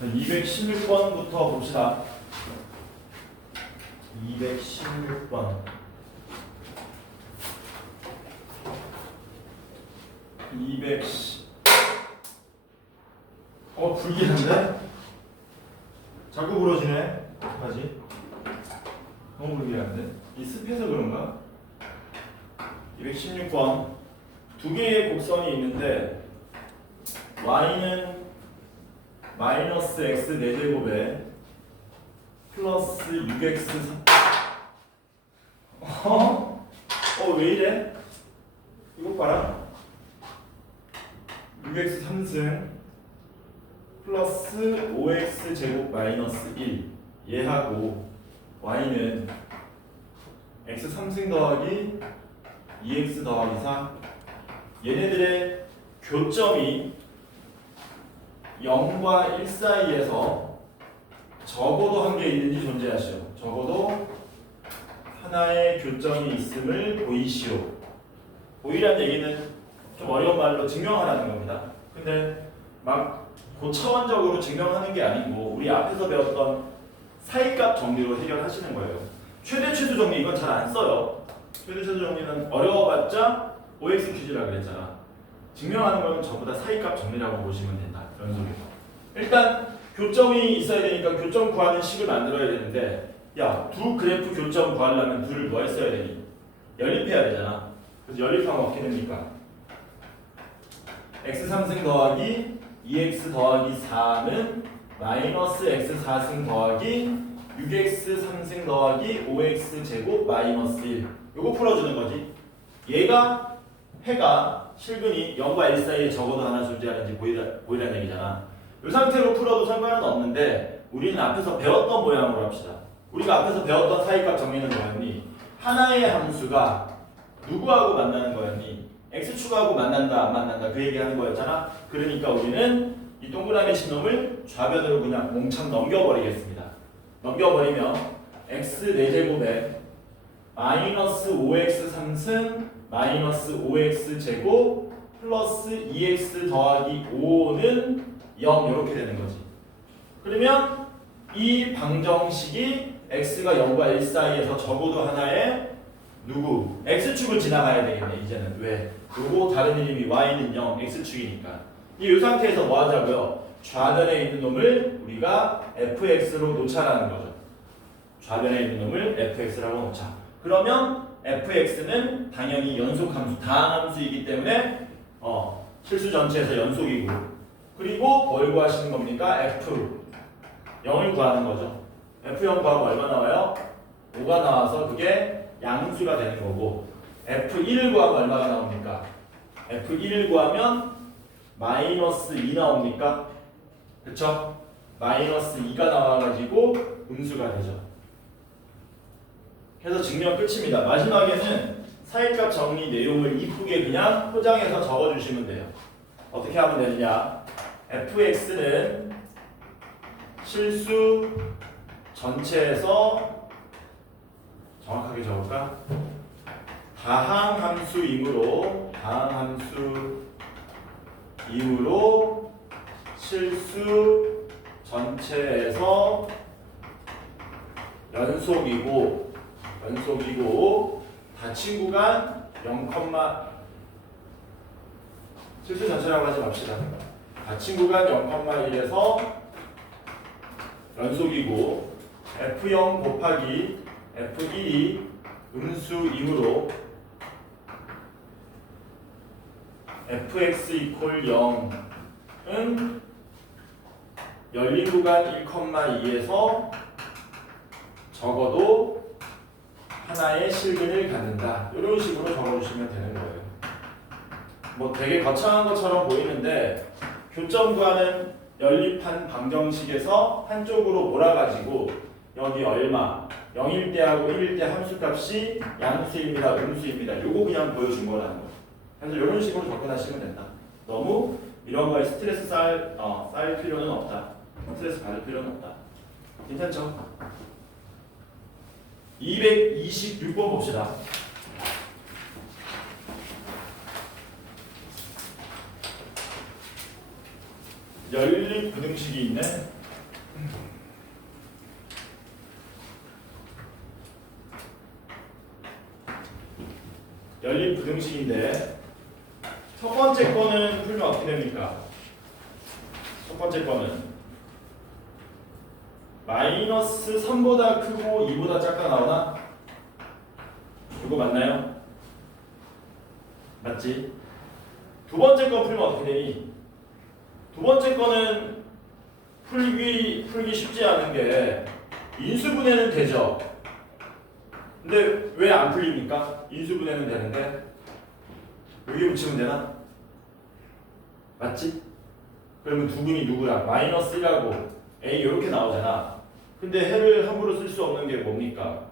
216번부터 봅시다. 216번. 210. 자꾸 부러지네. 어떡하지? 너무 불길한데? 이 습해서 그런가? 216번. 두 개의 곡선이 있는데 y는 마이너스 x 4제곱에 플러스 6x 3. 왜 이래? 이것 봐라. 6x 3승 플러스 5x 제곱 마이너스 1 얘하고 y는 x 3승 더하기 2x 더하기 4 얘네들의 교점이 0과 1 사이에서 적어도 한 개 있는지 존재하시오. 적어도 하나의 교점이 있음을 보이시오. 보이란 얘기는 좀 어려운 말로 증명하라는 겁니다. 근데 막 고차원적으로 증명하는 게 아니고 우리 앞에서 배웠던 사이값 정리로 해결하시는 거예요. 최대 최소 정리 이건 잘 안 써요. 최대 최소 정리는 어려워봤자 OX 퀴즈라 그랬잖아. 증명하는 건 전부 다 사이값 정리라고 보시면 된다. 연속해서. 일단 교점이 있어야 되니까 교점 구하는 식을 만들어야 되는데 야, 두 그래프 교점 구하려면 둘을 뭐 했어야 되니? 연립해야 되잖아. 그래서 연립하면 어떻게 됩니까? x 3승 더하기 2x 더하기 4는 마이너스 x 4승 더하기 6x 3승 더하기 5x 제곱 마이너스 1. 요거 풀어주는 거지. 얘가 해가 실근이 0과 1 사이에 적어도 하나 존재하는지 보이라는 얘기잖아. 이 상태로 풀어도 상관은 없는데 우리는 앞에서 배웠던 모양으로 합시다. 우리가 앞에서 배웠던 사이값 정리는 뭐였니? 하나의 함수가 누구하고 만나는 거였니? x축하고 만난다 안 만난다 그 얘기하는 거였잖아. 그러니까 우리는 이 동그라미 신놈을 좌변으로 그냥 몽창 넘겨버리겠습니다. 넘겨버리면 x 4제곱에 마이너스 5x 3승 마이너스 5x 제곱 플러스 2x 더하기 5는 0 이렇게 되는 거지. 그러면 이 방정식이 x가 0과 1 사이에서 적어도 하나의 누구? x축을 지나가야 되겠네. 이제는 왜? 요거 다른 이름이 y는 0, x축이니까. 이 상태에서 뭐 하자고요? 좌변에 있는 놈을 우리가 fx로 놓자라는 거죠. 좌변에 있는 놈을 fx라고 놓자. 그러면 fx는 당연히 연속함수, 다항함수이기 때문에 실수 전체에서 연속이고, 그리고 뭘 구하시는 겁니까? f 0을 구하는 거죠. f0 구하면 얼마 나와요? 5가 나와서 그게 양수가 되는 거고, f1을 구하면 얼마가 나옵니까? f1을 구하면 마이너스 2 나옵니까? 그쵸? 마이너스 2가 나와가지고 음수가 되죠. 그래서 증명 끝입니다. 마지막에는 사이값 정리 내용을 이쁘게 그냥 포장해서 적어주시면 돼요. 어떻게 하면 되느냐? fx는 실수 전체에서 정확하게 적을까? 다항함수이므로 실수 전체에서 연속이고 닫힌 구간 0, 실수 전체라고 하지 맙시다. 닫힌 구간 0,1에서 연속이고 f0 곱하기 f1이 음수이므로 fx 이퀄 0은 열린 구간 1,2에서 적어도 하나의 실근을 갖는다. 이런 식으로 적어주시면 되는 거예요. 뭐 되게 거창한 것처럼 보이는데 교점 구하는 연립한 방정식에서 한쪽으로 몰아가지고 여기 얼마 0일 때하고 1일 때 함수값이 양수입니다, 음수입니다. 요거 그냥 보여준 거라는 거. 그래서 이런 식으로 접근하시면 된다. 너무 이런 거에 스트레스 쌓일 필요는 없다. 스트레스 받을 필요는 없다. 괜찮죠? 226번 봅시다. 연립 부등식이 있네. 연립 부등식인데 첫 번째 거는 풀면 어떻게 됩니까? 첫 번째 거는 마이너스 3보다 크고 2보다 작다 나오나? 이거 맞나요? 맞지? 두 번째 거 풀면 어떻게 되니? 두 번째 거는 풀기 쉽지 않은 게 인수분해는 되죠. 근데 왜 안 풀립니까? 인수분해는 되는데 여기 붙이면 되나? 맞지? 그러면 두근이 누구야? 마이너스 1하고 A 이렇게 나오잖아. 근데 해를 함부로 쓸 수 없는 게 뭡니까?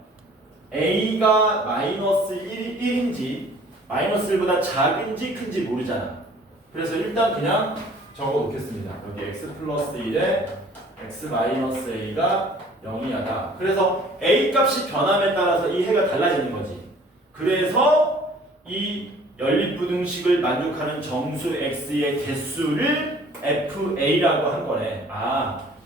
A가 마이너스 1인지 마이너스 1보다 작은지 큰지 모르잖아. 그래서 일단 그냥 적어 놓겠습니다. 여기 x 플러스 1에 x 마이너스 a가 0이하다. 그래서 a 값이 변함에 따라서 이 해가 달라지는 거지. 그래서 이 연립부등식을 만족하는 정수 x의 개수를 fa라고 한 거네.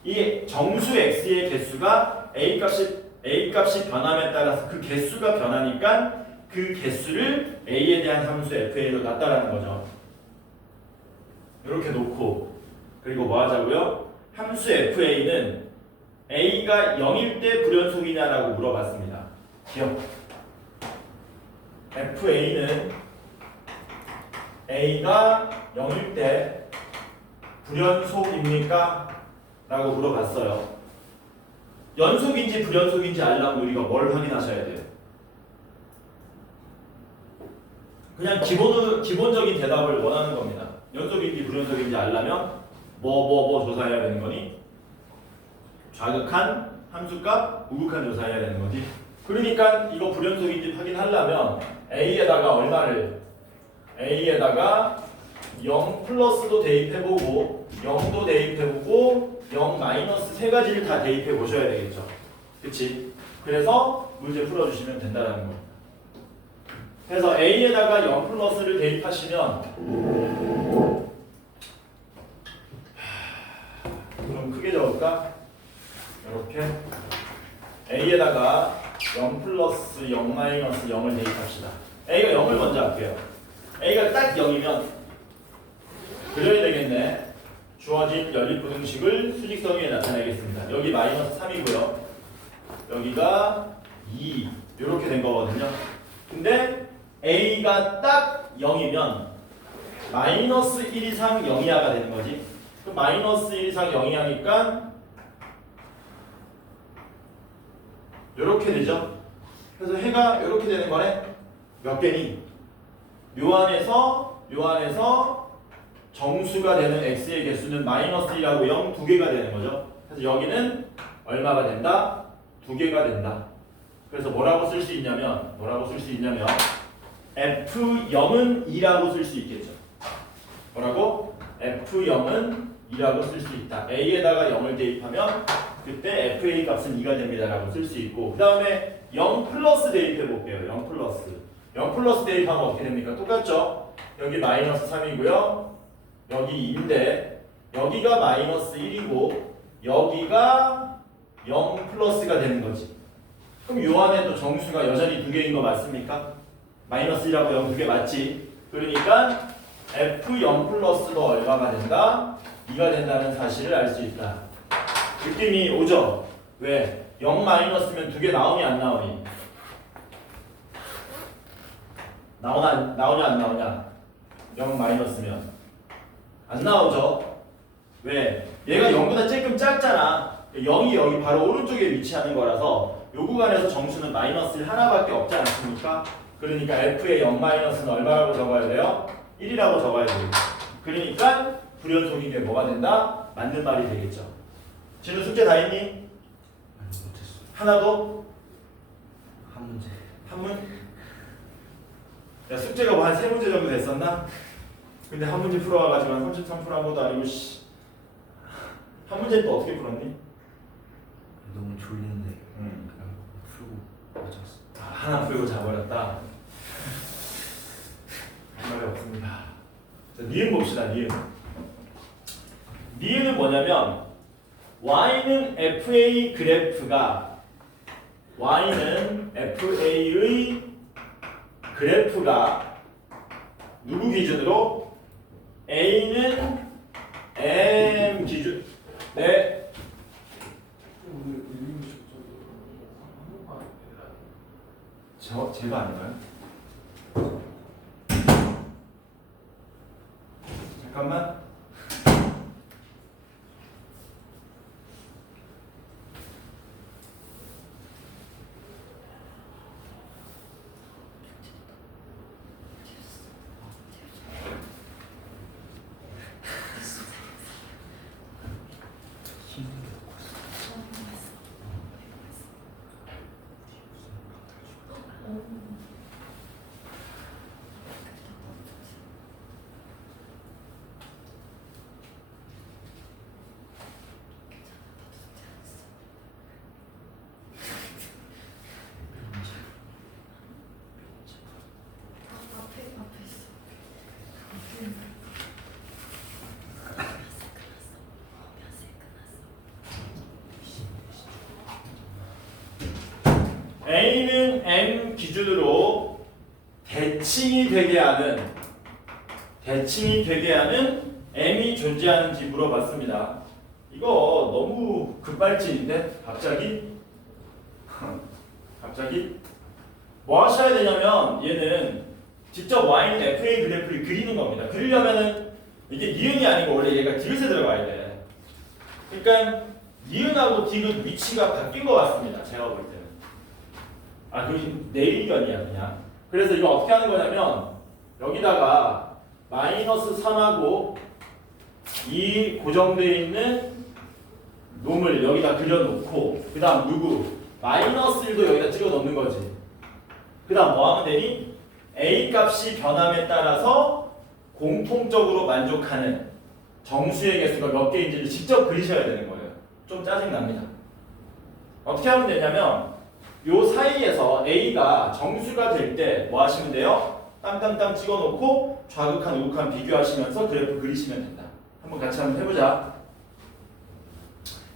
이 정수 x의 개수가 a 값이 변함에 따라서 그 개수가 변하니까 그 개수를 a에 대한 함수 fa로 놨다라는 거죠. 이렇게 놓고 그리고 뭐 하자고요? 함수 fa는 a가 0일 때 불연속이냐라고 물어봤습니다. 기억. fa는 a가 0일 때 불연속입니까? 라고 물어봤어요. 연속인지 불연속인지 알려면 우리가 뭘 확인하셔야 돼요? 그냥 기본적인 대답을 원하는 겁니다. 연속인지 불연속인지 알려면 뭐 조사해야 되는 거니? 좌극한 함수값, 우극한 조사해야 되는 거지. 그러니까 이거 불연속인지 확인하려면 A에다가 0 플러스도 대입해보고 0도 대입해보고 0 마이너스 세 가지를 다 대입해 보셔야 되겠죠. 그치? 그래서 문제 풀어주시면 된다는 겁니다. 그래서 A에다가 0 플러스를 대입하시면 그럼 크게 적을까? 이렇게 A에다가 0 플러스 0 마이너스 0을 대입합시다. A가 0을 먼저 할게요. A가 딱 0이면 그려야 되겠네. 주어진 연립부등식을 수직선 위에 나타내겠습니다. 여기 마이너스 3이고요. 여기가 2 이렇게 된 거거든요. 근데 A가 딱 0이면 마이너스 1 이상 0 이하가 되는 거지. 그럼 마이너스 1 이상 0 이하니까 이렇게 되죠. 그래서 해가 이렇게 되는 거네. 몇 개니? 요 안에서 정수가 되는 x의 개수는 마이너스 1하고 0 두 개가 되는 거죠. 그래서 여기는 얼마가 된다? 2개가 된다. 그래서 뭐라고 쓸 수 있냐면 F0은 2라고 쓸 수 있겠죠. 뭐라고? F0은 2라고 쓸 수 있다. A에다가 0을 대입하면 그때 FA 값은 2가 됩니다 라고 쓸 수 있고, 그 다음에 0 플러스 대입해 볼게요. 0 플러스 대입하면 어떻게 됩니까? 똑같죠? 여기 마이너스 3이고요. 여기 2인데 여기가 마이너스 1이고 여기가 0 플러스가 되는 거지. 그럼 요 안에도 정수가 여전히 2개인 거 맞습니까? 마이너스 1하고 0 2개 맞지? 그러니까 F0 플러스도 얼마가 된다? 2가 된다는 사실을 알 수 있다. 느낌이 오죠? 왜? 0 마이너스면 2개 나오니 안 나오니? 나오냐 안 나오냐? 0 마이너스면 안 나오죠? 왜? 얘가 0보다 조금 작잖아. 0이 여기 바로 오른쪽에 위치하는 거라서 요 구간에서 정수는 마이너스 1 하나밖에 없지 않습니까? 그러니까 F의 0 마이너스는 얼마라고 적어야 돼요? 1이라고 적어야 돼요. 그러니까 불연속인 게 뭐가 된다? 맞는 말이 되겠죠. 진우 숙제 다 했니? 아니 못했어. 하나도? 한 문제. 한 문? 야, 숙제가 뭐 한 3문제 정도 됐었나? 근데 한 문제 풀어와가지고 한 33% 한 것도 아니고 한 문제는 또 어떻게 풀었니? 너무 졸린데. 그냥 풀고 맞았어. 하나 풀고 자버렸다. 할 말이 없습니다. 자, 니은 봅시다. 니은은 뭐냐면 y는 FA 그래프가 FA의 그래프가 누구 기준으로? A는 M 기준. 네. 제가 아닌가요? 잠깐만. A는 M 기준으로 대칭이 되게 하는 M이 존재하는지 물어봤습니다. 이거 너무 급발진인데 갑자기 뭐 하셔야 되냐면 얘는 직접 y는 FA 그래프를 그리는 겁니다. 그리려면은 이게 니은이 아니고 원래 얘가 디귿에 들어가야 돼. 그러니까 니은하고 디귿 위치가 바뀐 것 같습니다. 제가 볼 때는. 그 내의견이야 그냥. 그래서 이거 어떻게 하는 거냐면 여기다가 마이너스 3하고 이 고정되어 있는 놈을 여기다 그려놓고 그 다음 누구? 마이너스 1도 여기다 찍어 놓는 거지. 그 다음 뭐 하면 되니? A 값이 변함에 따라서 공통적으로 만족하는 정수의 개수가 몇 개인지를 직접 그리셔야 되는 거예요. 좀 짜증납니다. 어떻게 하면 되냐면 요 사이에서 A가 정수가 될 때 뭐 하시면 돼요? 땅땅땅 찍어놓고 좌극한 우극한 비교하시면서 그래프 그리시면 된다. 한번 같이 한번 해보자.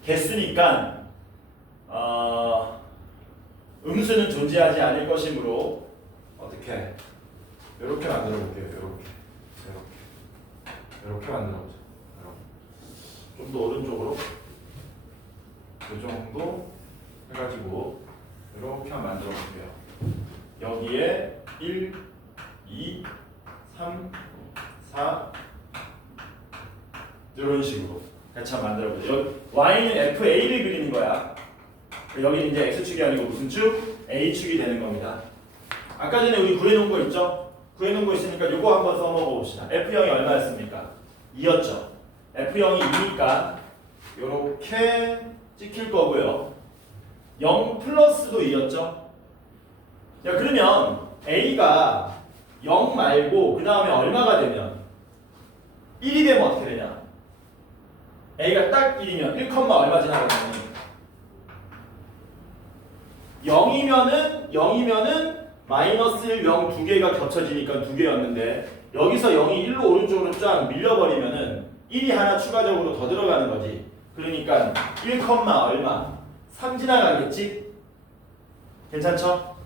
개수니까 음수는 존재하지 않을 것이므로 어떻게 이렇게 만들어 볼게요. 이렇게 만들어 보자. 좀 더 오른쪽으로 이 정도 해가지고 이렇게 만들어 볼게요. 여기에 1, 2, 3, 4 이런 식으로 같이 한번 만들어 보죠. y는 FA를 그리는 거야. 여기는 이제 x축이 아니고 무슨 축? a축이 되는 겁니다. 아까 전에 우리 구해놓은 거 있죠? 구해놓은 거 있으니까 요거 한번 써먹어 봅시다. F0이 얼마였습니까? 2였죠. F0이 2니까 요렇게 찍힐 거고요. 0 플러스도 2였죠? 야 그러면 A가 0 말고 그 다음에 얼마가 되면 1이 되면 어떻게 되냐? A가 딱 1이면 1, 얼마 지나거든요. 0이면은 마이너스 1, 0 두 개가 겹쳐지니까 두 개였는데 여기서 0이 1로 오른쪽으로 쫙 밀려버리면은 1이 하나 추가적으로 더 들어가는 거지. 그러니까 1, 얼마? 3 지나가겠지? 괜찮죠?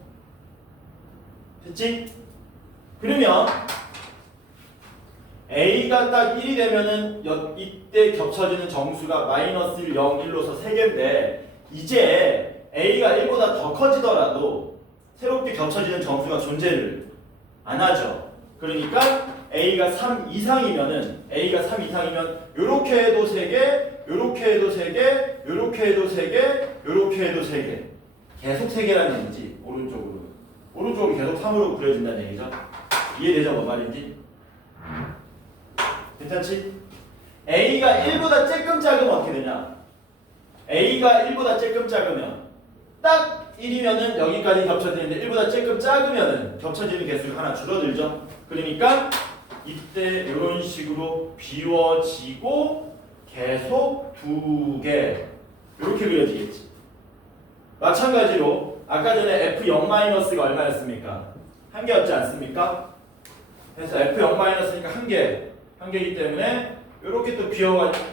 됐지? 그러면 A가 딱 1이 되면은 이때 겹쳐지는 정수가 마이너스 1, 0, 1로서 3개인데 이제 A가 1보다 더 커지더라도 새롭게 겹쳐지는 정수가 존재를 안 하죠. 그러니까 A가 3 이상이면 요렇게 해도 3개, 요렇게 해도 3개, 요렇게 해도 3개, 요렇게 해도 3개. 계속 3개라는 얘기지. 오른쪽으로 계속 3으로 그려진다는 얘기죠. 이해되죠? 뭔 말인지? 괜찮지? A가 1보다 조금 작으면 어떻게 되냐? A가 1보다 조금 작으면 딱 1이면은 여기까지 겹쳐지는데 1보다 조금 작으면은 겹쳐지는 개수가 하나 줄어들죠. 그러니까 이때 이런 식으로 비워지고 계속 2개 이렇게 그려지겠지. 마찬가지로 아까 전에 F0-가 얼마였습니까? 1개였지 않습니까? 그래서 F0-니까 1개이기 때문에 이렇게 또 비워가지고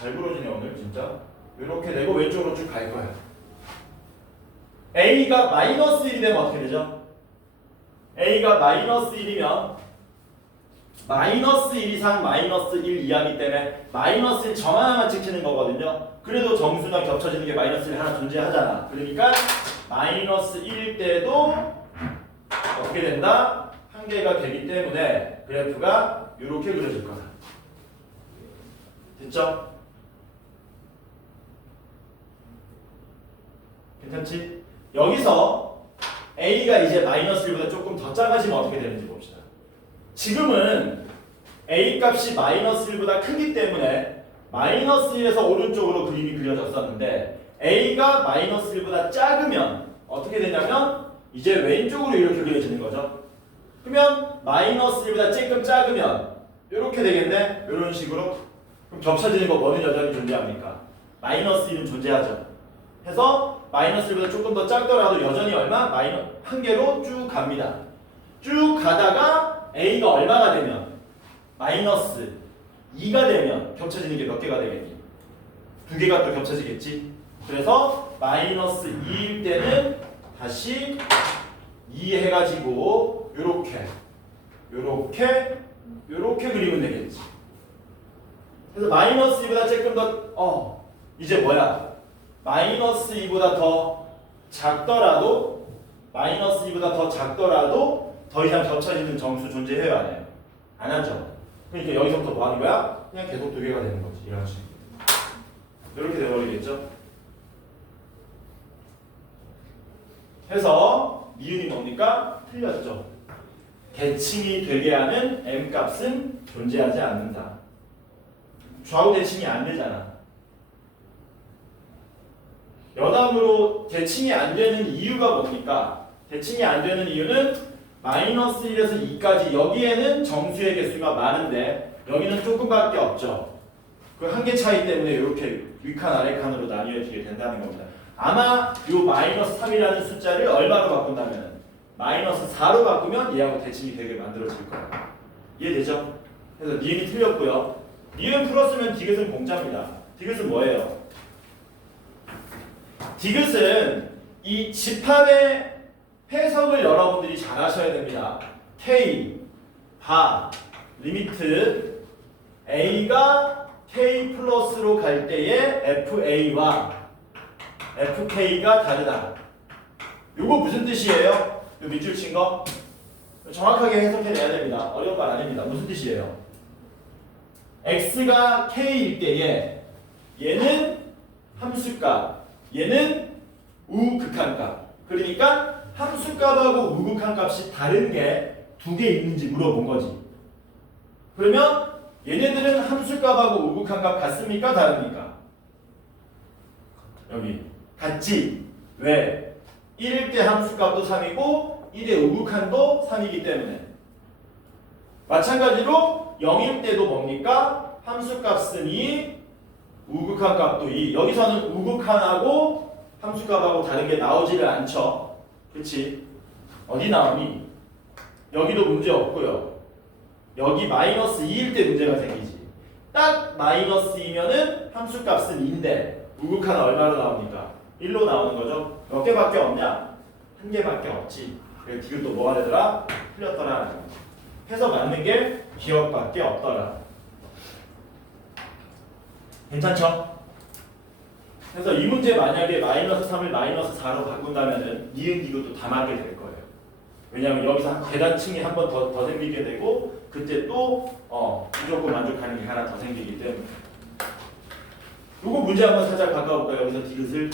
잘 부러지네 오늘 진짜. 이렇게 되고 왼쪽으로 쭉 갈 거야. a가 마이너스 1이 되면 어떻게 되죠? a가 마이너스 1이면 마이너스 1 이상 마이너스 1 이하기 때문에 마이너스 1 점 하나만 찍히는 거거든요. 그래도 정수나 겹쳐지는 게 마이너스 1 하나 존재하잖아. 그러니까 마이너스 1 때도 어떻게 된다? 한 개가 되기 때문에 그래프가 이렇게 그려질 거다. 됐죠? 괜찮지? 여기서 a가 이제 마이너스 1보다 조금 더 작아지면 어떻게 되는지 봅시다. 지금은 a 값이 마이너스 1보다 크기 때문에 마이너스 1에서 오른쪽으로 그림이 그려졌었는데 a가 마이너스 1보다 작으면 어떻게 되냐면 이제 왼쪽으로 이렇게 그려지는 거죠. 그러면 마이너스 1보다 조금 작으면 이렇게 되겠네. 이런 식으로. 그럼 겹쳐지는 거 뭐는 여전히 존재합니까? 마이너스 1은 존재하죠. 해서 마이너스 1보다 조금 더 작더라도 여전히 얼마? 한 개로 쭉 갑니다. 쭉 가다가 a가 얼마가 되면 마이너스 2가 되면 겹쳐지는 게 몇 개가 되겠니? 두 개가 또 겹쳐지겠지. 그래서 마이너스 2일 때는 다시 2 해가지고 요렇게 그리면 되겠지. 그래서 마이너스 2보다 조금 더 이제 뭐야? 마이너스 2보다 더 작더라도 더 이상 겹쳐지는 정수 존재해요 안 해요? 안 하죠. 그러니까 여기서부터 뭐 하는 거야? 그냥 계속 두 개가 되는 거지. 이런 식으로. 이렇게 되어버리겠죠? 해서 니은이 뭡니까? 틀렸죠. 대칭이 되게 하는 m 값은 존재하지 않는다. 좌우 대칭이 안 되잖아. 여담으로 대칭이 안 되는 이유가 뭡니까? 대칭이 안 되는 이유는 마이너스 1에서 2까지 여기에는 정수의 개수가 많은데 여기는 조금밖에 없죠. 그 한 개 차이 때문에 이렇게 위칸 아래칸으로 나뉘어지게 된다는 겁니다. 아마 이 마이너스 3이라는 숫자를 얼마로 바꾼다면 마이너스 4로 바꾸면 얘하고 대칭이 되게 만들어질 거예요. 이해되죠? 그래서 니은이 틀렸고요. 니은 풀었으면 디귿은 공짜입니다. 디귿은 뭐예요? 디귿은 이 집합의 해석을 여러분들이 잘 하셔야 됩니다. K, 바, 리미트 A가 K 플러스로 갈 때의 FA와 FK가 다르다. 요거 무슨 뜻이에요? 요 밑줄 친 거? 정확하게 해석해내야 됩니다. 어려운 말 아닙니다. 무슨 뜻이에요? X가 K일 때에 얘는 함수값, 얘는 우극한값. 그러니까 함수값하고 우극한값이 다른 게 두 개 있는지 물어본 거지. 그러면 얘네들은 함수값하고 우극한값 같습니까? 다릅니까? 여기 같지? 왜? 1일 때 함수값도 3이고 1의 우극한도 3이기 때문에. 마찬가지로 0일 때도 뭡니까? 함수값은 2, 우극한값도 2. 여기서는 우극한하고 함수값하고 다른 게 나오지를 않죠. 그치? 어디 나오니? 여기도 문제 없고요. 여기 마이너스 2일 때 문제가 생기지. 딱 마이너스 2면은 함수값은 2인데 우극한은 얼마로 나옵니까? 1로 나오는 거죠. 몇 개밖에 없냐? 한 개밖에 없지. 그래서 디귿도 뭐가 되더라? 틀렸더라. 해서 맞는 게 기억밖에 없더라. 괜찮죠? 그래서 이 문제 만약에 마이너스 3을 마이너스 4로 바꾼다면은 니은 디귿도 다 맞게 될 거예요. 왜냐하면 여기서 계단층이 한 번 더 생기게 되고 그때 또 무조건 만족하는 게 하나 더 생기기 때문에. 요거 문제 한번 살짝 바꿔볼까요? 여기서 디귿을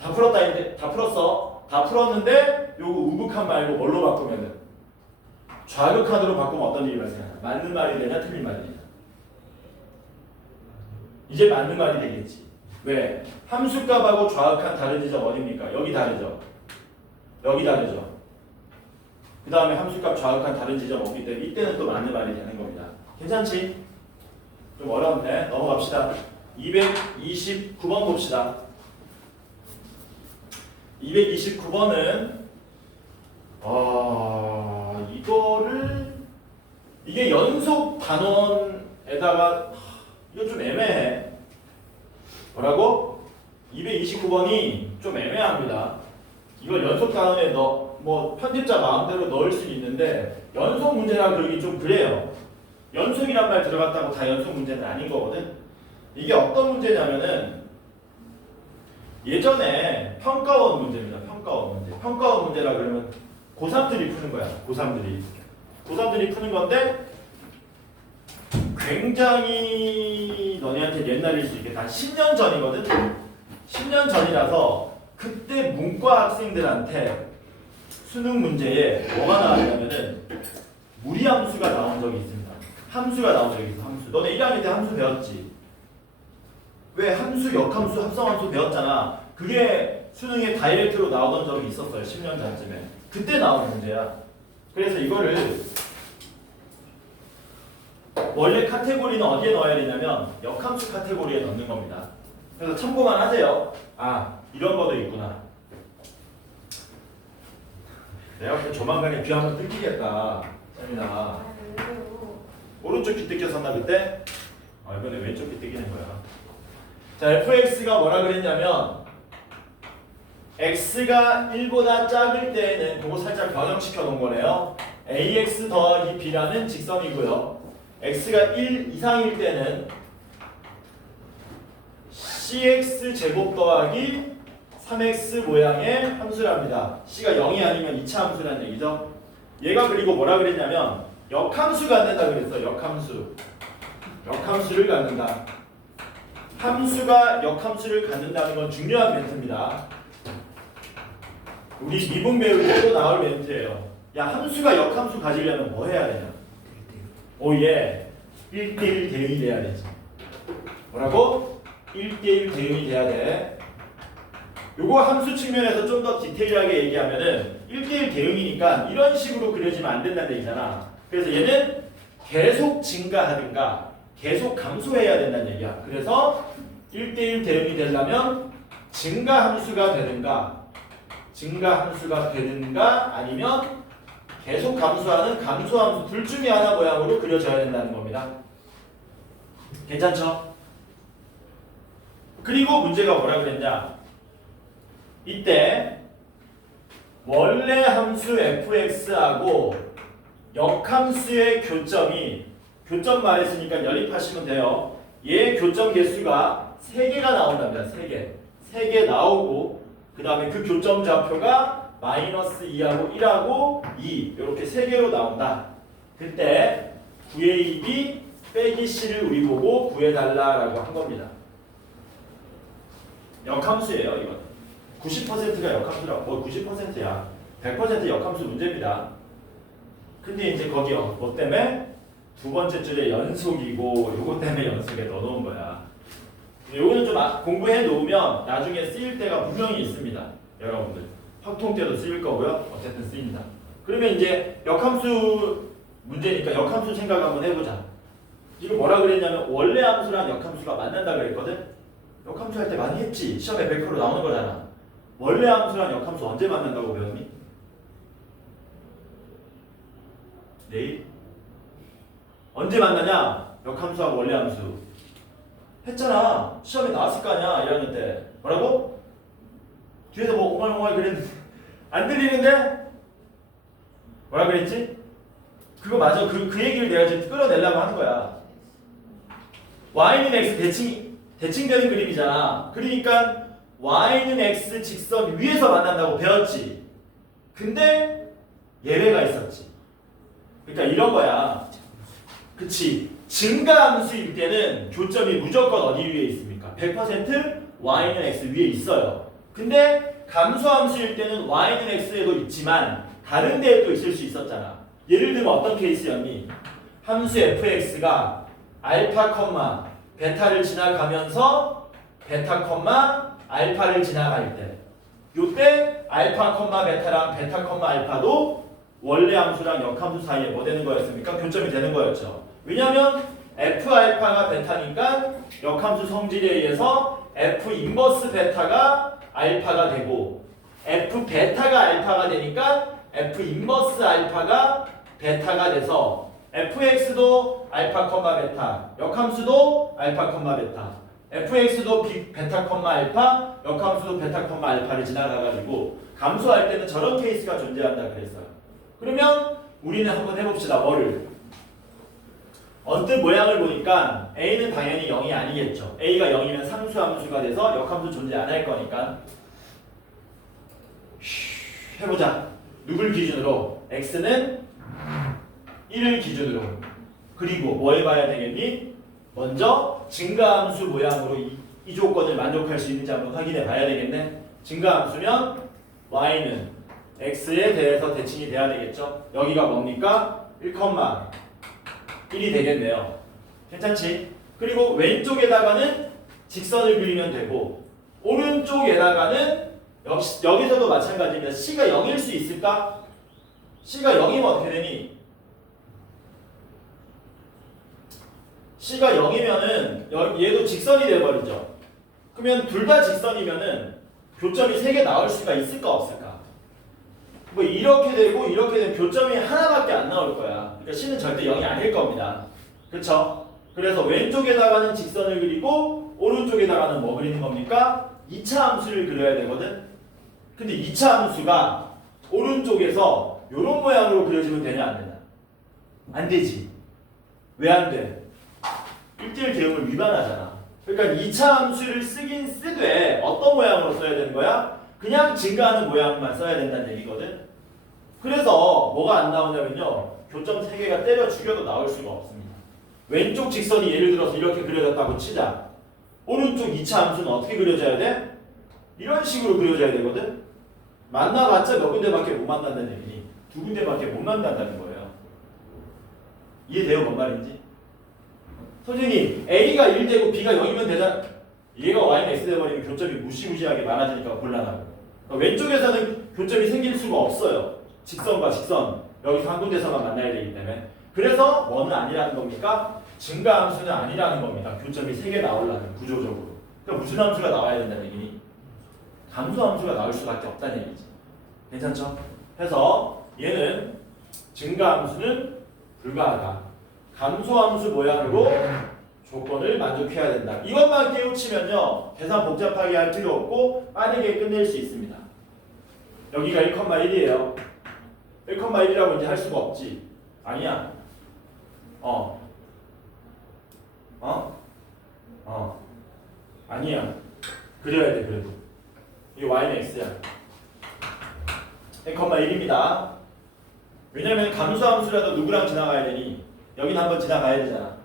다 풀었다. 다 풀었어. 다 풀었는데 요거 우극한 말고 뭘로 바꾸면은 좌극한으로 바꾸면 어떤 일이 발생하나? 맞는 말이 되냐 틀린 말이 되냐? 이제 맞는 말이 되겠지. 왜? 함수값하고 좌극한 다른 지점 어딥니까? 여기 다르죠. 여기 다르죠. 그 다음에 함수값 좌극한 다른 지점 없기 때문에 이때는 또 맞는 말이 되는 겁니다. 괜찮지? 좀 어려운데 넘어갑시다. 229번 봅시다. 229번은 이게 연속 단원에다가 이거 좀 애매해. 뭐라고? 229번이 좀 애매합니다. 이걸 연속 다음에 뭐 편집자 마음대로 넣을 수 있는데 연속 문제라 그러기 좀 그래요. 연속이란 말 들어갔다고 다 연속 문제는 아닌 거거든. 이게 어떤 문제냐면은 예전에 평가원 문제입니다. 평가원 문제. 평가원 문제라 그러면 고3들이 푸는 거야. 고3들이 푸는 건데 굉장히 너네한테 옛날일 수 있겠다. 한 10년 전이거든. 10년 전이라서 그때 문과 학생들한테 수능 문제에 뭐가 나왔냐면은 무리함수가 나온 적이 있습니다. 함수가 나온 적이 있어. 함수. 너네 1학년 때 함수 배웠지? 왜 함수, 역함수, 합성함수 배웠잖아. 그게 수능에 다이렉트로 나오던 적이 있었어요. 10년 전쯤에. 그때 나온 문제야. 그래서 이거를 원래 카테고리는 어디에 넣어야 되냐면 역함수 카테고리에 넣는 겁니다. 그래서 참고만 하세요. 아, 이런 거도 있구나. 내가 볼 때 조만간에 귀 한번 뜯기겠다. 세민아. 오른쪽 귀 뜯겼었나 그때? 이번에 왼쪽 귀 뜯기는 거야. 자, fx가 뭐라 그랬냐면 x가 1보다 작을 때에는 그거 살짝 변형시켜 놓은 거네요. ax 더하기 b라는 직선이고요. x가 1 이상일 때는 cx 제곱 더하기 3x 모양의 함수랍니다. c가 0이 아니면 2차 함수라는 얘기죠. 얘가 그리고 뭐라 그랬냐면 역함수 갖는다 그랬어. 역함수를 갖는다. 함수가 역함수를 갖는다는 건 중요한 멘트입니다. 우리 미분 배울 때도 나올 멘트예요. 야, 함수가 역함수 가지려면 뭐 해야 되냐? 오예, 1대1 대응이 돼야 되지. 뭐라고? 1대1 대응이 돼야 돼. 요거 함수 측면에서 좀 더 디테일하게 얘기하면은 1대1 대응이니까 이런 식으로 그려지면 안 된다는 얘기잖아. 그래서 얘는 계속 증가하든가 계속 감소해야 된다는 얘기야. 그래서 1대1 대응이 되려면 증가함수가 되든가 아니면 계속 감소하는 감소함수 둘 중에 하나 모양으로 그려져야 된다는 겁니다. 괜찮죠? 그리고 문제가 뭐라 그랬냐? 이때 원래 함수 fx하고 역함수의 교점 말했으니까 연립하시면 돼요. 얘 교점 개수가 3개가 나온답니다. 3개 나오고 그 다음에 그 교점 좌표가 -2하고 1하고 2 이렇게 3개로 나온다. 그때 9a,b 빼기 c를 우리 보고 구해달라라고 한 겁니다. 역함수예요. 이건 90%가 역함수라고. 뭐 90%야. 100% 역함수 문제입니다. 근데 이제 거기 뭐 때문에 두 번째 줄에 연속이고 요거 때문에 연속에 넣어놓은 거야. 요거는 좀 공부해 놓으면 나중에 쓰일 때가 분명히 있습니다. 여러분들 확통 때도 쓰일 거고요. 어쨌든 쓰인다. 그러면 이제 역함수 문제니까 역함수 생각 한번 해보자. 이거 뭐라 그랬냐면 원래 함수랑 역함수가 만난다 그랬거든. 역함수 할 때 많이 했지. 시험에 100% 나오는 거잖아. 원래 함수랑 역함수 언제 만난다고 배웠니? 내일? 언제 만나냐? 역함수하고 원래 함수 했잖아. 시험에 나왔을 거 아니야. 1학년 때. 뭐라고? 뒤에서 뭐 오말오말 그랬는데 안 들리는데? 뭐라 그랬지? 그거 맞아. 그 얘기를 내가 지금 끌어내려고 하는 거야. y는 x 대칭되는 그림이잖아. 그러니까 y는 x 직선 위에서 만난다고 배웠지. 근데 예외가 있었지. 그러니까 이런 거야. 그치? 증가함수일 때는 교점이 무조건 어디 위에 있습니까? 100% y는 x 위에 있어요. 근데 감소함수일 때는 y는 x에도 있지만 다른 데에 또 있을 수 있었잖아. 예를 들면 어떤 케이스였니? 함수 fx가 알파, 베타를 지나가면서 베타, 알파를 지나갈 때 요때 알파, 베타랑 베타, 알파도 원래 함수랑 역함수 사이에 뭐 되는 거였습니까? 교점이 되는 거였죠. 왜냐면 f 알파가 베타니까 역함수 성질에 의해서 f 인버스 베타가 알파가 되고 f 베타가 알파가 되니까 f 인버스 알파가 베타가 돼서 fx도 알파, 베타, 역함수도 알파, 베타, fx도 베타 컴마 알파, 역함수도 베타 컴마 알파를 지나가가지고 감소할 때는 저런 케이스가 존재한다 그랬어요. 그러면 우리는 한번 해봅시다. 뭐를? 언뜻 모양을 보니까 a는 당연히 0이 아니겠죠. a가 0이면 상수함수가 돼서 역함수 존재 안 할 거니까 해보자. 누굴 기준으로? x는 1을 기준으로. 그리고 뭐 해봐야 되겠니? 먼저 증가함수 모양으로 이 조건을 만족할 수 있는지 한번 확인해 봐야 되겠네. 증가함수면 y는 x에 대해서 대칭이 돼야 되겠죠. 여기가 뭡니까? 1,1이 되겠네요. 괜찮지? 그리고 왼쪽에다가는 직선을 그리면 되고 오른쪽에다가는 여기서도 마찬가지입니다. c가 0일 수 있을까? c가 0이면 어떻게 되니? c가 0이면은 얘도 직선이 되어버리죠. 그러면 둘 다 직선이면은 교점이 3개 나올 수가 있을까 없을까? 뭐 이렇게 되고 이렇게 되면 교점이 하나밖에 안 나올 거야. 그러니까 c는 절대 0이 아닐 겁니다. 그쵸? 그래서 왼쪽에다가는 직선을 그리고 오른쪽에다가는 뭐 그리는 겁니까? 2차 함수를 그려야 되거든. 근데 2차 함수가 오른쪽에서 이런 모양으로 그려지면 되냐 안 되냐? 안 되지. 왜 안 돼? 1대1 대응을 위반하잖아. 그러니까 2차 함수를 쓰긴 쓰되 어떤 모양으로 써야 되는 거야? 그냥 증가하는 모양만 써야 된다는 얘기거든. 그래서 뭐가 안 나오냐면요. 교점 3개가 때려 죽여도 나올 수가 없습니다. 왼쪽 직선이 예를 들어서 이렇게 그려졌다고 치자. 오른쪽 2차 함수는 어떻게 그려져야 돼? 이런 식으로 그려져야 되거든. 만나봤자 몇 군데밖에 못 만난다는 얘기니 2군데밖에 못 만난다는 거예요. 이해돼요? 뭔 말인지? 선생님 A가 1 되고 B가 0이면 되잖아. 얘가 Y는 X 돼버리면 교점이 무시무시하게 많아지니까 곤란하고 그러니까 왼쪽에서는 교점이 생길 수가 없어요. 직선과 직선 여기서 한 군데서만 만나야 되기 때문에 그래서 뭐는 아니라는 겁니까? 증가함수는 아니라는 겁니다. 교점이 3개 나오려면 구조적으로 그러니까 무슨 함수가 나와야 된다는 얘기니? 감소함수가 나올 수밖에 없다는 얘기지. 괜찮죠? 해서 얘는 증가함수는 불가하다. 감소함수 모양으로 조건을 만족해야 된다. 이것만 깨우치면요. 계산 복잡하게 할 필요 없고 빠르게 끝낼 수 있습니다. 여기가 1,1이에요. 1,1이라고 이제 할 수가 없지. 아니야. 아니야. 그려야 돼 그래도. 이 y는 x야. 1,1입니다. 왜냐면 감소함수라도 누구랑 지나가야 되니? 여긴 한번 지나가야 되잖아.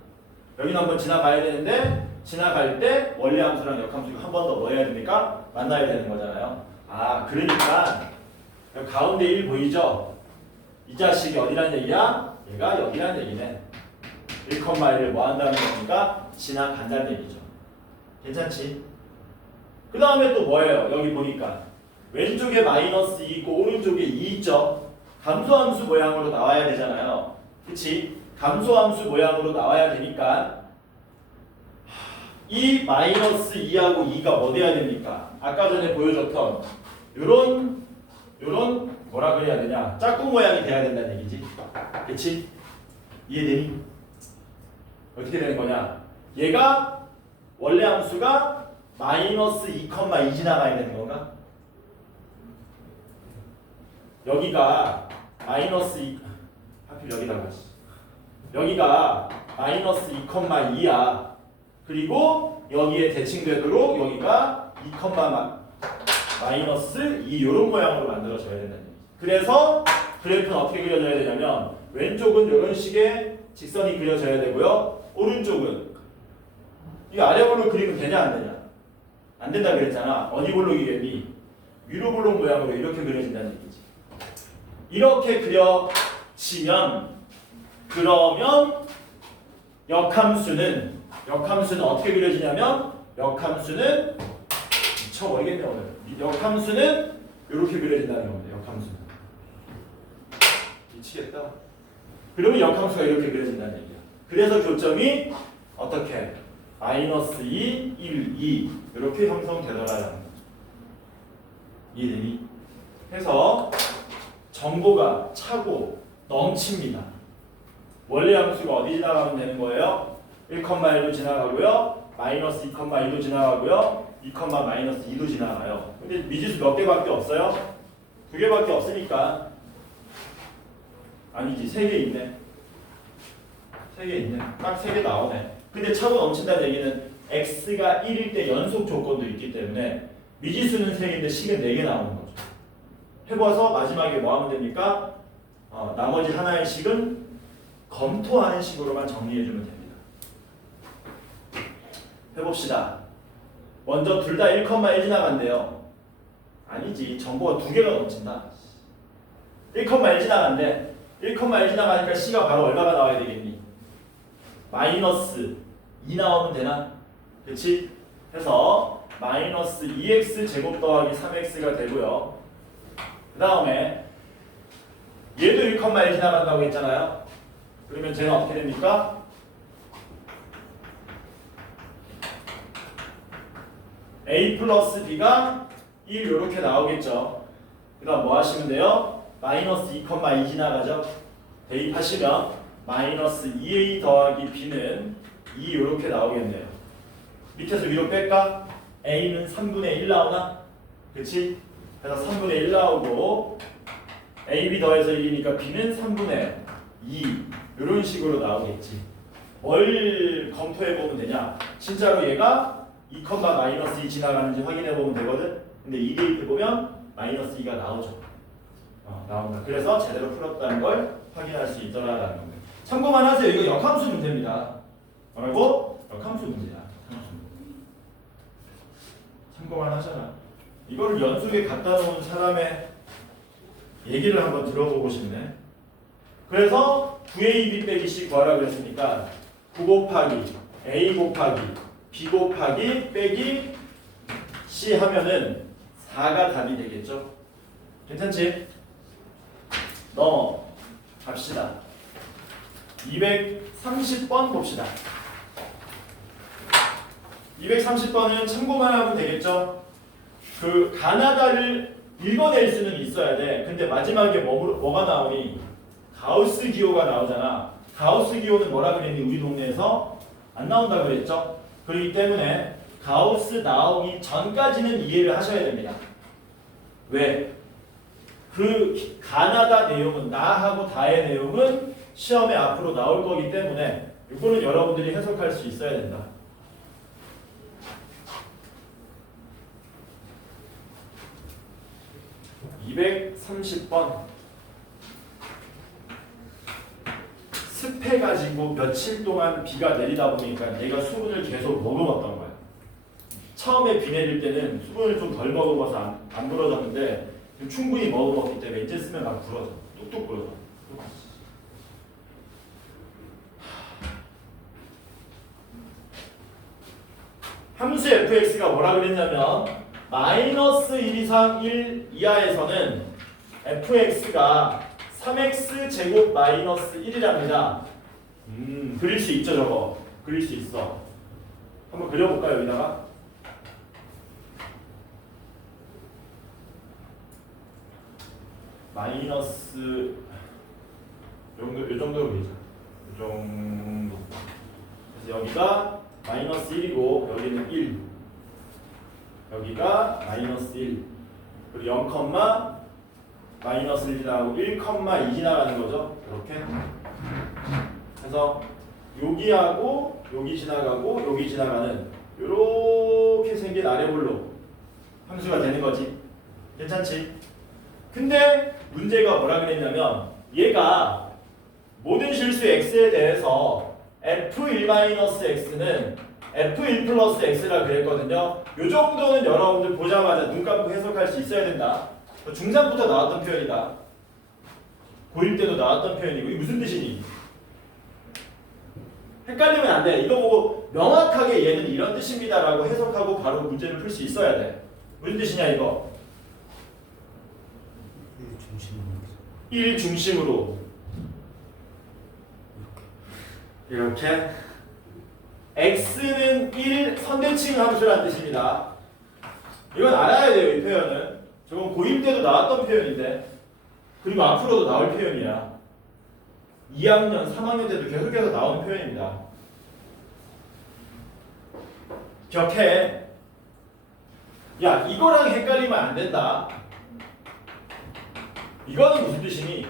여긴 한번 지나가야 되는데 지나갈 때 원래 함수랑 역함수가 한 번 더 뭐 해야 됩니까? 만나야 되는 거잖아요. 아 그러니까 여기 가운데 1 보이죠? 이 자식이 어디란 얘기야? 얘가 여기란 얘기네. 1,1을 뭐 한다는 겁니까? 지나간다는 얘기죠. 괜찮지? 그 다음에 또 뭐예요? 여기 보니까 왼쪽에 마이너스 2 있고 오른쪽에 2 있죠? 감소함수 모양으로 나와야 되잖아요. 그치? 감소함수 모양으로 나와야 되니까 이 마이너스 2하고 2가 뭐 돼야 됩니까? 아까 전에 보여줬던 요런 뭐라 그래야 되냐? 짝꿍 모양이 돼야 된다는 얘기지. 그치? 이해되니? 어떻게 되는 거냐? 얘가 원래 함수가 마이너스 2,2 지나가야 되는 건가? 여기가 마이너스 2 하필 여기다가 여기가 마이너스 2,2야. 그리고 여기에 대칭되도록 여기가 2, 마이너스 2 이런 모양으로 만들어져야 된다는 얘기죠. 그래서 그래프는 어떻게 그려져야 되냐면 왼쪽은 이런 식의 직선이 그려져야 되고요. 오른쪽은 이거 아래 볼록 그리면 되냐 안 되냐? 안 된다 그랬잖아. 어디 볼록이겠니? 위로 볼록 모양으로 이렇게 그려진다는 얘기지. 이렇게 그려지면 그러면 역함수는 어떻게 그려지냐면 역함수는 미쳐버리겠네 오늘. 역함수는 이렇게 그려진다는 겁니다. 역함수는 미치겠다. 그러면 역함수가 이렇게 그려진다는 얘기야. 그래서 교점이 어떻게 마이너스 2, 1, 2 이렇게 형성되더라라는 거죠. 이해되니? 해서 정보가 차고 넘칩니다. 원래 함수가 어디 지나가면 되는 거예요? 1,1로 지나가고요. 마이너스 2,2도 지나가고요. 2, 마이너스 2도 지나가요. 근데 미지수 몇 개밖에 없어요? 2개밖에 없으니까 아니지 3개 있네. 3개 있네. 딱 3개 나오네. 근데 차고 넘친다는 얘기는 x가 1일 때 연속 조건도 있기 때문에 미지수는 3개인데 식은 4개 나오는 거죠. 해봐서 마지막에 뭐 하면 됩니까? 나머지 하나의 식은 검토하는 식으로만 정리해주면 됩니다. 해봅시다. 먼저 둘 다 1,1 지나간대요. 아니지. 정보가 2개가 넘친다. 1,1 지나간대. 1,1 지나가니까 C가 바로 얼마가 나와야 되겠니? 마이너스 2 나오면 되나? 그치? 해서 마이너스 2x 제곱 더하기 3x가 되고요. 그 다음에 얘도 1,1 지나간다고 했잖아요. 그러면 쟤는 어떻게 됩니까? a 플러스 b가 1 이렇게 나오겠죠. 그 다음 뭐 하시면 돼요? 마이너스 2,2 지나가죠. 대입하시면 마이너스 2a 더하기 b는 2 이렇게 나오겠네요. 밑에서 위로 뺄까? a는 3분의 1 나오나? 그치? 그래서 3분의 1 나오고 ab 더해서 1이니까 b는 3분의 2 이런 식으로 나오겠지. 뭘 검토해보면 되냐? 진짜로 얘가 2, 마이너스 2 지나가는지 확인해보면 되거든? 근데 이 대입해 보면 마이너스 2가 나오죠. 나온다. 그래서 제대로 풀었다는 걸 확인할 수 있더라라는 겁니다. 참고만 하세요. 이거 역함수 문제입니다. 뭐라고? 역함수 문제야. 참고만 하잖아. 이걸 연속에 갖다 놓은 사람의 얘기를 한번 들어보고 싶네. 그래서 9ab 빼기 c 구하라 그랬으니까 9 곱하기 a 곱하기 b 곱하기 빼기 c 하면은 4가 답이 되겠죠. 괜찮지? 넘어갑시다. 230번 봅시다. 230번은 참고만 하면 되겠죠. 그 가나다를 읽어낼 수는 있어야 돼. 근데 마지막에 뭐가 나오니? 가우스 기호가 나오잖아. 가우스 기호는 뭐라 그랬니? 우리 동네에서 안 나온다 그랬죠. 그렇기 때문에 가우스 나오기 전까지는 이해를 하셔야 됩니다. 왜? 그 가나다 내용은 나하고 다의 내용은 시험에 앞으로 나올 거기 때문에 이거는 여러분들이 해석할 수 있어야 된다. (230번) 습해가지고 며칠 동안 비가 내리다 보니까 얘가 수분을 계속 머금었던 거야. 처음에 비 내릴 때는 수분을 좀 덜 머금어서 안 부러졌는데 충분히 머금었기 때문에 이제 쓰면 막 부러져. 뚝뚝 부러져. 함수 fx가 뭐라 그랬냐면 마이너스 1 이상 1 이하에서는 fx가 3x 제곱 마이너스 1이랍니다. 그릴 수 있죠 저거. 그릴 수 있어. 한번 그려볼까요 여기다가? 마이너스 요 정도로 그리자. 요 정도. 그래서 여기가 마이너스 1이고 여기는 1. 여기가 마이너스 1. 그리고 0, 마이너스 1 지나가고 1,2 지나가는 거죠. 이렇게. 그래서 여기하고 여기 지나가고 여기 지나가는 이렇게 생긴 아래볼록 함수가 되는 거지. 괜찮지? 근데 문제가 뭐라 그랬냐면 얘가 모든 실수 x에 대해서 f1-x는 f1 플러스 x라 그랬거든요. 이 정도는 여러분들 보자마자 눈 감고 해석할 수 있어야 된다. 중3부터 나왔던 표현이다. 고1 때도 나왔던 표현이고 이게 무슨 뜻이니? 헷갈리면 안 돼. 이거 보고 명확하게 얘는 이런 뜻입니다 라고 해석하고 바로 문제를 풀 수 있어야 돼. 무슨 뜻이냐 이거? 1 중심으로 이렇게 x는 1 선대칭 함수라는 뜻입니다. 이건 알아야 돼요. 이 표현은 저건 고1 때도 나왔던 표현인데 그리고 앞으로도 나올 표현이야. 2학년, 3학년 때도 계속해서 나오는 표현입니다. 기억해. 야, 이거랑 헷갈리면 안 된다. 이거는 무슨 뜻이니?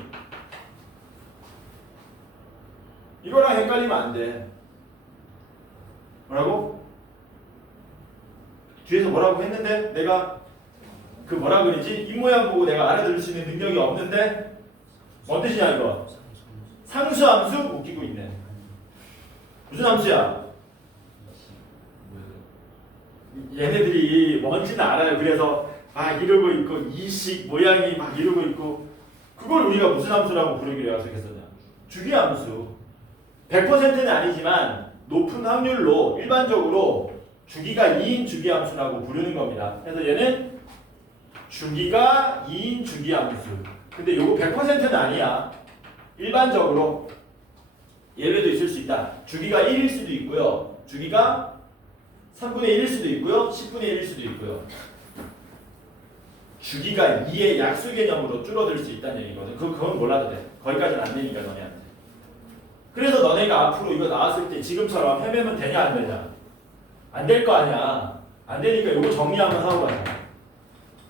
이거랑 헷갈리면 안 돼. 뭐라고? 뒤에서 뭐라고 했는데 내가 그 뭐라 그러지? 이 모양 보고 내가 알아들을 수 있는 능력이 없는데 뭔 뜻이냐 이거? 상수함수 웃기고 있네. 무슨 함수야? 얘네들이 뭔지는 알아요. 그래서 이러고 있고 이식 모양이 막 이러고 있고 그걸 우리가 무슨 함수라고 부르기로 약속했었냐? 주기함수. 100%는 아니지만 높은 확률로 일반적으로 주기가 2인 주기함수라고 부르는 겁니다. 그래서 얘는 주기가 2인 주기함수. 근데 요거 100%는 아니야. 일반적으로 예외도 있을 수 있다. 주기가 1일 수도 있고요. 주기가 3분의 1일 수도 있고요. 10분의 1일 수도 있고요. 주기가 2의 약수 개념으로 줄어들 수 있다는 얘기거든. 그건 몰라도 돼. 거기까지는 안 되니까 너네한테. 그래서 너네가 앞으로 이거 나왔을 때 지금처럼 헤매면 되냐 안 되냐? 안 될 거 아니야. 안 되니까 이거 정리 한번 하고 가자.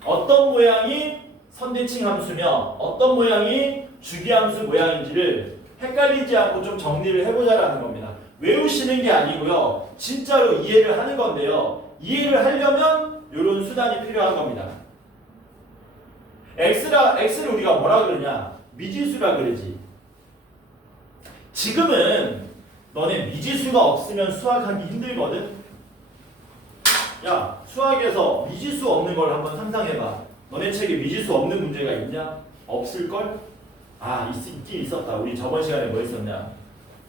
어떤 모양이 선대칭 함수며 어떤 모양이 주기함수 모양인지를 헷갈리지 않고 좀 정리를 해보자라는 겁니다. 외우시는 게 아니고요. 진짜로 이해를 하는 건데요. 이해를 하려면 이런 수단이 필요한 겁니다. x를 우리가 뭐라 그러냐? 미지수라 그러지. 지금은 너네 미지수가 없으면 수학하기 힘들거든. 야, 수학에서 미지수 없는 걸 한번 상상해봐. 너네 책에 미지수 없는 문제가 있냐? 없을걸? 있긴 있었다. 우리 저번 시간에 뭐 했었냐?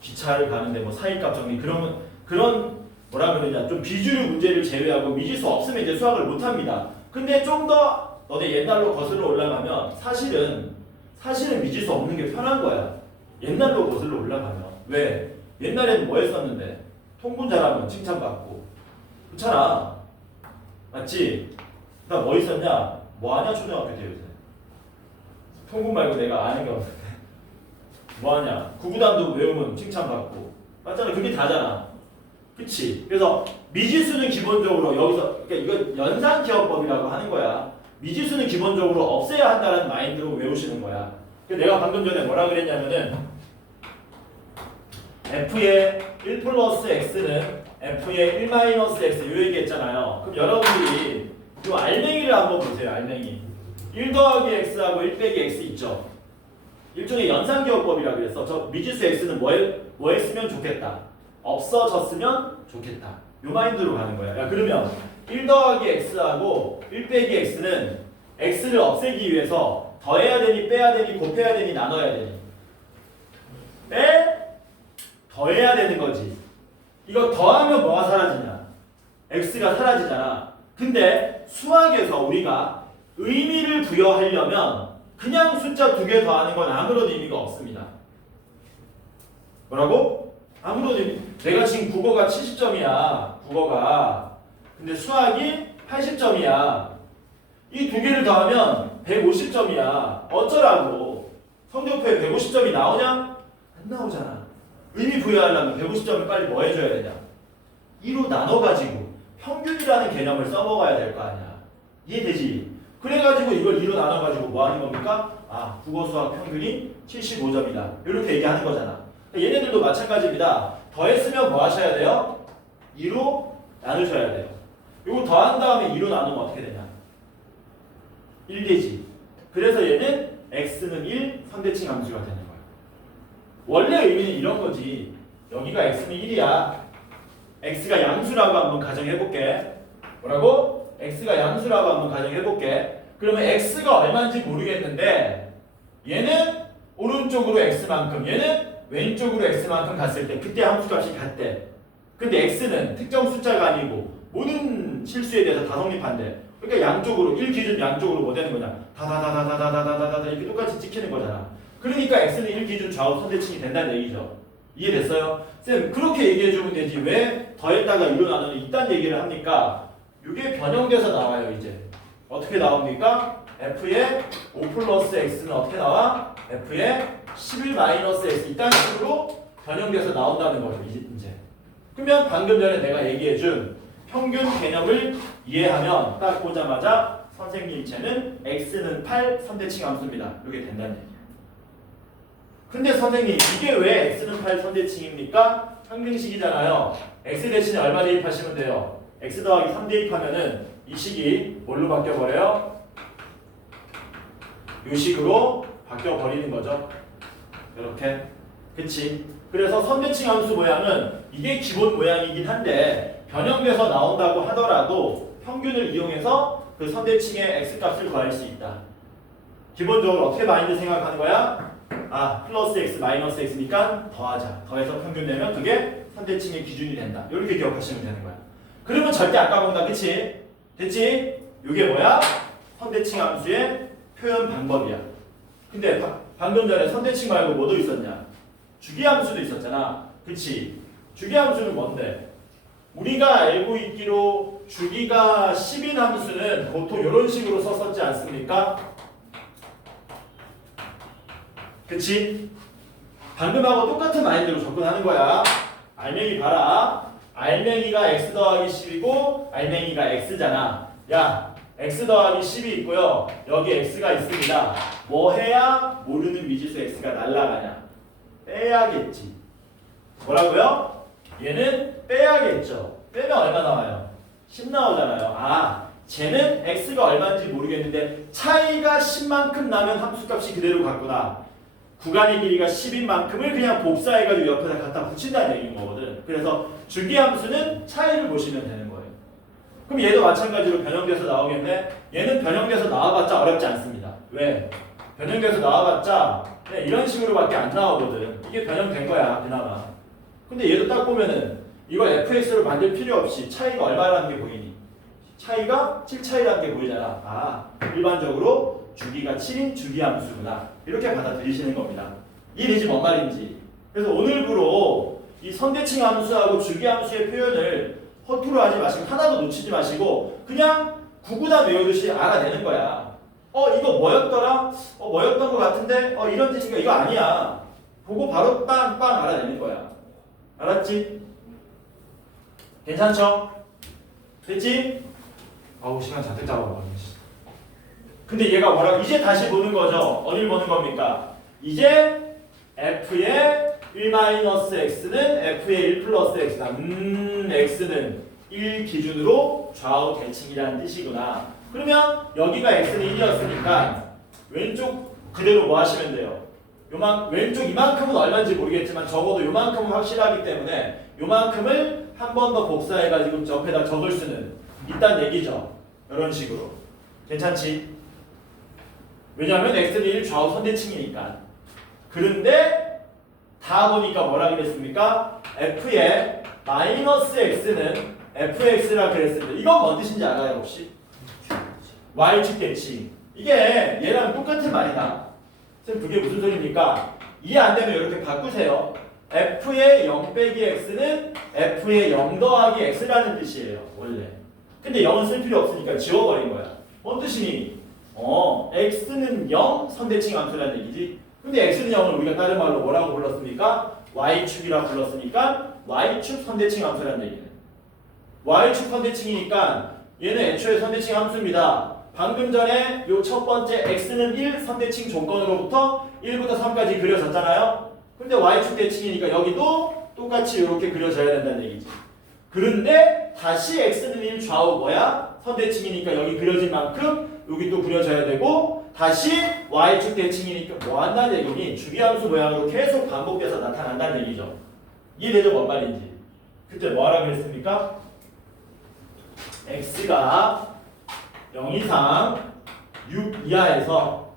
기차를 가는데 뭐 사이값 정리 그런 뭐라 그러냐? 좀 비주류 문제를 제외하고 미지수 없으면 이제 수학을 못 합니다. 근데 좀 더 너네 옛날로 거슬러 올라가면 사실은 미지수 없는 게 편한 거야. 옛날로 거슬러 올라가면. 왜? 옛날에는 뭐 했었는데? 통분 잘하면 칭찬받고. 그렇잖아. 맞지? 나 뭐 있었냐? 뭐 하냐 초등학교 때 요새? 통분 말고 내가 아는 게 없는데. 뭐 하냐? 구구단도 외우면 칭찬받고. 맞잖아. 그게 다잖아. 그치? 그래서 미지수는 기본적으로 여기서 그러니까 이거 연산기억법이라고 하는 거야. 미지수는 기본적으로 없애야 한다는 마인드로 외우시는 거야. 내가 방금 전에 뭐라 그랬냐면은 f의 1 플러스 x는 f의 1 마이너스 x 요 얘기했잖아요. 그럼 여러분들이 이 알맹이를 한번 보세요. 알맹이 1 더하기 x하고 1 빼기 x 있죠. 일종의 연산기억법이라 그랬어. 저 미지수 x는 뭐 했으면 좋겠다. 없어졌으면 좋겠다. 요 마인드로 가는 거야. 야, 그러면 1 더하기 x하고 1 빼기 x는 x를 없애기 위해서 더해야 되니 빼야 되니 곱해야 되니 나눠야 되니? 더해야 되는 거지. 이거 더하면 뭐가 사라지냐? x가 사라지잖아. 근데 수학에서 우리가 의미를 부여하려면 그냥 숫자 2개 더하는 건 아무런 의미가 없습니다. 뭐라고? 아무런 의미. 내가 지금 국어가 70점이야. 국어가. 근데 수학이 80점이야. 이 2개를 더하면 150점이야. 어쩌라고? 성적표에 150점이 나오냐? 안 나오잖아. 의미 부여하려면 150점을 빨리 뭐 해줘야 되냐? 2로 나눠가지고 평균이라는 개념을 써먹어야 될 거 아니야. 이해되지? 그래가지고 이걸 2로 나눠가지고 뭐 하는 겁니까? 국어 수학 평균이 75점이다. 이렇게 얘기하는 거잖아. 얘네들도 마찬가지입니다. 더했으면 뭐 하셔야 돼요? 2로 나누셔야 돼요. 이거 더한 다음에 2로 나누면 어떻게 되냐? 1 되지. 그래서 얘는 x는 1 선대칭 함수가 되는 거야. 원래 의미는 이런 거지. 여기가 x는 1이야. x가 양수라고 한번 가정해볼게. 뭐라고? x가 양수라고 한번 가정해볼게. 그러면 x가 얼마인지 모르겠는데 얘는 오른쪽으로 x만큼 얘는 왼쪽으로 x만큼 갔을 때 그때 함수값이 같대. 근데 x는 특정 숫자가 아니고 모든 실수에 대해서 다 성립한대. 그러니까 양쪽으로 1 기준 양쪽으로 뭐 되는 거냐? 다다다다다다다다다 이렇게 똑같이 찍히는 거잖아. 그러니까 x는 1 기준 좌우 선대칭이 된다는 얘기죠. 이해됐어요? 쌤 그렇게 얘기해주면 되지 왜 더했다가 2로 나누는 이딴 얘기를 합니까? 이게 변형돼서 나와요. 이제 어떻게 나옵니까? f의 5 플러스 x는 어떻게 나와? f의 11 마이너스 x 이딴 식으로 변형돼서 나온다는 거죠. 이제 그러면 방금 전에 내가 얘기해준 평균 개념을 이해하면 딱 보자마자 선생님 쟤는 x는 8 선대칭 함수입니다. 이게 된다는 얘기예요. 근데 선생님 이게 왜 x는 8 선대칭입니까? 항등식이잖아요. x 대신에 얼마 대입하시면 돼요? x 더하기 3 대입하면은 이 식이 뭘로 바뀌어버려요? 이 식으로 바뀌어버리는 거죠. 이렇게. 그치? 그래서 선대칭 함수 모양은 이게 기본 모양이긴 한데 변형돼서 나온다고 하더라도 평균을 이용해서 그 선대칭의 x값을 구할 수 있다. 기본적으로 어떻게 마인드 생각하는 거야? 아, 플러스 x 마이너스 x니까 더하자. 더해서 평균 내면 그게 선대칭의 기준이 된다. 이렇게 기억하시면 되는 거야. 그러면 절대 안 까먹는다. 그치? 됐지? 이게 뭐야? 선대칭 함수의 표현 방법이야. 근데 방금 전에 선대칭 말고 뭐도 있었냐? 주기함수도 있었잖아. 그치? 주기함수는 뭔데? 우리가 알고 있기로 주기가 10인 함수는 보통 이런 식으로 썼었지 않습니까? 그치? 방금하고 똑같은 마인드로 접근하는 거야. 알맹이 봐라. 알맹이가 x 더하기 10이고 알맹이가 x잖아. 야, x 더하기 10이 있고요. 여기 x가 있습니다. 뭐 해야 모르는 미지수 x가 날아가냐? 빼야겠지. 뭐라고요? 얘는 빼야겠죠. 빼면 얼마 나와요? 10 나오잖아요. 아, 쟤는 x가 얼마인지 모르겠는데 차이가 10만큼 나면 함수값이 그대로 같구나. 구간의 길이가 10인 만큼을 그냥 곱사해가지고 옆에다 갖다 붙인다는 얘기인 거거든. 그래서 주기함수는 차이를 보시면 되는 거예요. 그럼 얘도 마찬가지로 변형돼서 나오겠네. 얘는 변형돼서 나와봤자 어렵지 않습니다. 왜? 변형돼서 나와봤자 이런 식으로밖에 안 나오거든. 이게 변형된 거야 그나마. 근데 얘도 딱 보면은 이걸 fx로 만들 필요 없이 차이가 얼마라는 게 보이니? 차이가 7 차이라는 게 보이잖아. 아, 일반적으로 주기가 7인 주기함수구나. 이렇게 받아들이시는 겁니다. 이해되지 뭔 말인지. 그래서 오늘부로 이 선대칭 함수하고 주기함수의 표현을 허투루 하지 마시고 하나도 놓치지 마시고 그냥 구구단 외우듯이 알아내는 거야. 이거 뭐였더라? 뭐였던 것 같은데? 이런 뜻인가? 이거 아니야. 보고 바로 빵빵 알아내는 거야. 알았지? 괜찮죠? 됐지? 아우 시간 잔뜩 잡아버렸네. 근데 얘가 뭐라고? 이제 다시 보는 거죠. 어딜 보는 겁니까? 이제 f의 1-x는 f의 1 플러스 x다. x는 1 기준으로 좌우 대칭이라는 뜻이구나. 그러면 여기가 x는 1이었으니까 왼쪽 그대로 뭐 하시면 돼요? 왼쪽 이만큼은 얼마인지 모르겠지만 적어도 요만큼은 확실하기 때문에 요만큼을 한 번 더 복사해가지고 옆에다 적을 수는 있다는 얘기죠. 이런 식으로. 괜찮지? 왜냐하면 x는 1 좌우 선대칭이니까. 그런데 다 보니까 뭐라 그랬습니까? f의 마이너스 x는 fx라 그랬습니다. 이건 뭔 뜻인지 알아요 혹시? y축 대칭. 이게 얘랑 똑같은 말이다. 선생님 그게 무슨 소리입니까? 이해 안 되면 이렇게 바꾸세요. f의 0 빼기 x는 f의 0 더하기 x라는 뜻이에요 원래. 근데 0은 쓸 필요 없으니까 지워버린 거야. 뭔 뜻이니? x는 0 선대칭 함수라는 얘기지. 근데 x는 0을 우리가 다른 말로 뭐라고 불렀습니까? y축이라 불렀으니까 y축 선대칭 함수라는 얘기는. y축 선대칭이니까 얘는 애초에 선대칭 함수입니다. 방금 전에 요 첫 번째 x는 1 선대칭 조건으로부터 1부터 3까지 그려졌잖아요. 근데 y축 대칭이니까 여기도 똑같이 이렇게 그려져야 된다는 얘기지. 그런데 다시 x는 1 좌우 뭐야? 선대칭이니까 여기 그려진 만큼 여기 또 그려져야 되고 다시 y축 대칭이니까 뭐 한다는 얘기니? 주기함수 모양으로 계속 반복돼서 나타난다는 얘기죠. 이해되죠? 뭔 말인지. 그때 뭐 하라 그랬습니까? x가 0 이상 6 이하에서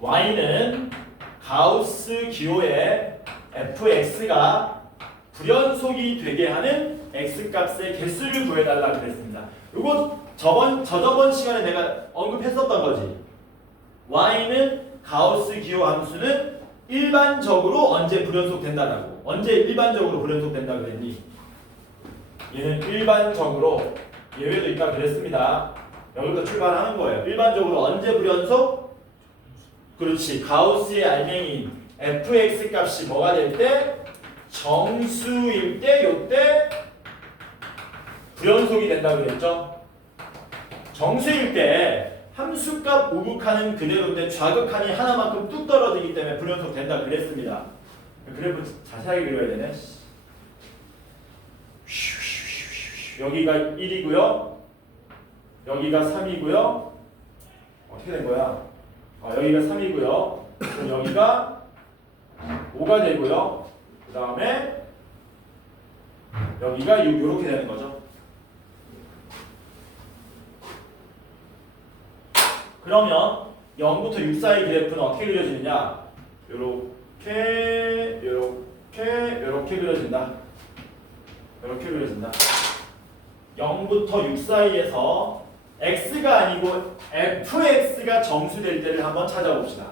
y는 가우스 기호의 fx가 불연속이 되게 하는 x값의 개수를 구해달라 그랬습니다. 이거 저저번 시간에 내가 언급했었던 거지. y는 가우스 기호 함수는 일반적으로 언제 불연속된다라고. 언제 일반적으로 불연속된다 그랬니? 얘는 일반적으로 예외도 있다 그랬습니다. 여기부터 출발하는 거예요. 일반적으로 언제 불연속? 그렇지. 가우스의 알맹이인 fx 값이 뭐가 될 때? 정수일 때, 요때 불연속이 된다고 그랬죠? 정수일 때 함수값 우극한은 그대로인데 좌극한이 하나만큼 뚝 떨어지기 때문에 불연속 된다 그랬습니다. 그래프 자세하게 그려야 되네. 여기가 1이고요. 여기가 3이고요. 어떻게 된 거야? 여기가 3이고요. 그럼 여기가 5가 되고요. 그 다음에 여기가 6 이렇게 되는 거죠. 그러면 0부터 6 사이 그래프는 어떻게 그려지느냐? 요렇게 그려진다. 이렇게 그려진다. 0부터 6 사이에서 x가 아니고 fx가 정수될 때를 한번 찾아봅시다.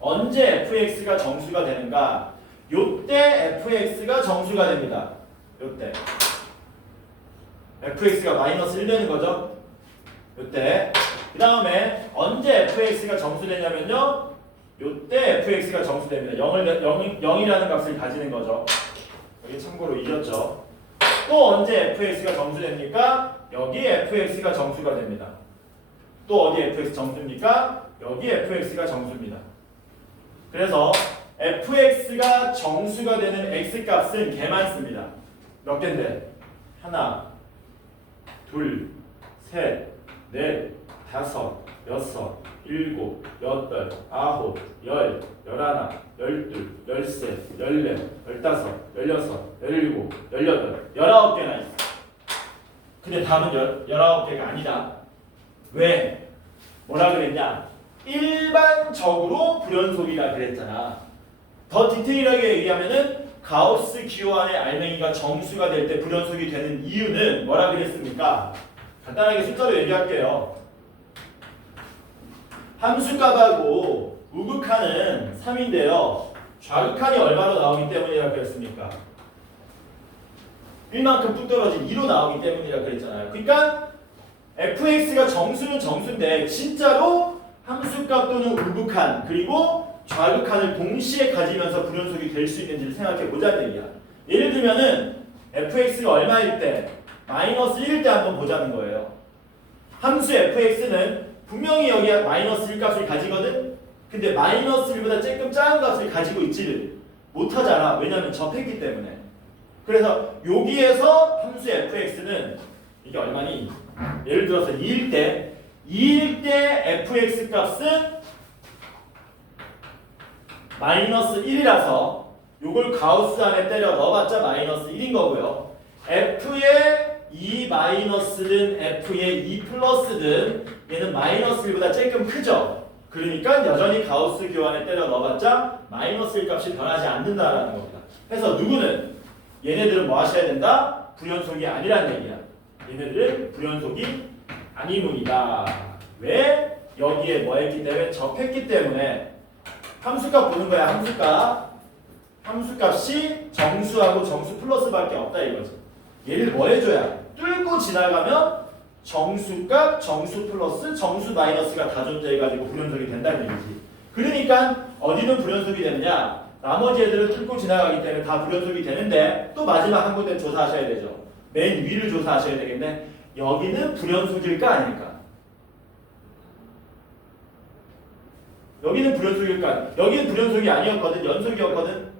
언제 fx가 정수가 되는가? 요때 fx가 정수가 됩니다. 요때 fx가 마이너스 1 되는 거죠. 요때 그 다음에 언제 fx가 정수되냐면요, 요때 fx가 정수됩니다. 0이라는 값을 가지는 거죠. 여기 참고로 잊었죠. 또 언제 fx가 정수됩니까? 여기 fx가 정수가 됩니다. 또 어디 fx 정수입니까? 여기 fx가 정수입니다. 그래서 fx가 정수가 되는 x값은 개 많습니다. 몇 개인데? 하나, 둘, 셋, 넷, 다섯, 여섯, 일곱, 여덟, 아홉, 열, 열하나, 열둘, 열셋, 열넷, 열다섯, 열여섯, 열일곱, 열여덟, 19개나 있어. 근데 답은 19개가 아니다. 왜? 뭐라 그랬냐? 일반적으로 불연속이라 그랬잖아. 더 디테일하게 얘기하면은 가우스 기호안의 알맹이가 정수가 될 때 불연속이 되는 이유는 뭐라 그랬습니까? 간단하게 숫자로 얘기할게요. 함수값하고 우극한은 3인데요. 좌극한이 얼마로 나오기 때문이라 그랬습니까? 1만큼 뚝 떨어진 2로 나오기 때문이라 그랬잖아요. 그러니까 fx가 정수는 정수인데 진짜로 함수값 또는 우극한 그리고 좌극한을 동시에 가지면서 불연속이 될 수 있는지를 생각해 보자는 얘기야. 예를 들면은 fx가 얼마일 때? 마이너스 1일 때 한번 보자는 거예요. 함수 fx는 분명히 여기에 마이너스 1 값을 가지거든? 근데 마이너스 1보다 조금 작은 값을 가지고 있지를 못하잖아. 왜냐면 접했기 때문에. 그래서 여기에서 함수 fx는 이게 얼마니? 예를 들어서 2일 때 fx 값은 마이너스 1이라서 요걸 가우스 안에 때려 넣어봤자 마이너스 1인 거고요. f의 2 마이너스든 f의 2 플러스든 얘는 마이너스 1보다 조금 크죠. 그러니까 여전히 가우스 교환에 때려 넣어봤자 마이너스 1 값이 변하지 않는다라는 겁니다. 그래서 누구는 얘네들은 뭐 하셔야 된다? 불연속이 아니라는 얘기야. 얘네들은 불연속이 아니문이다. 왜? 여기에 뭐 했기 때문에 접했기 때문에. 함수값 보는 거야. 함수값이 정수하고 정수 플러스밖에 없다 이거지. 얘를 뭐 해줘야? 뚫고 지나가면 정수값, 정수 플러스, 정수 마이너스가 다 존재해가지고 불연속이 된다는 얘기지. 그러니까 어디는 불연속이 되느냐? 나머지 애들은 뚫고 지나가기 때문에 다 불연속이 되는데 또 마지막 한 군데 조사하셔야 되죠. 맨 위를 조사하셔야 되겠네. 여기는 불연속일까 아닐까? 여기는 불연속일까? 여기는 불연속이 아니었거든. 연속이었거든.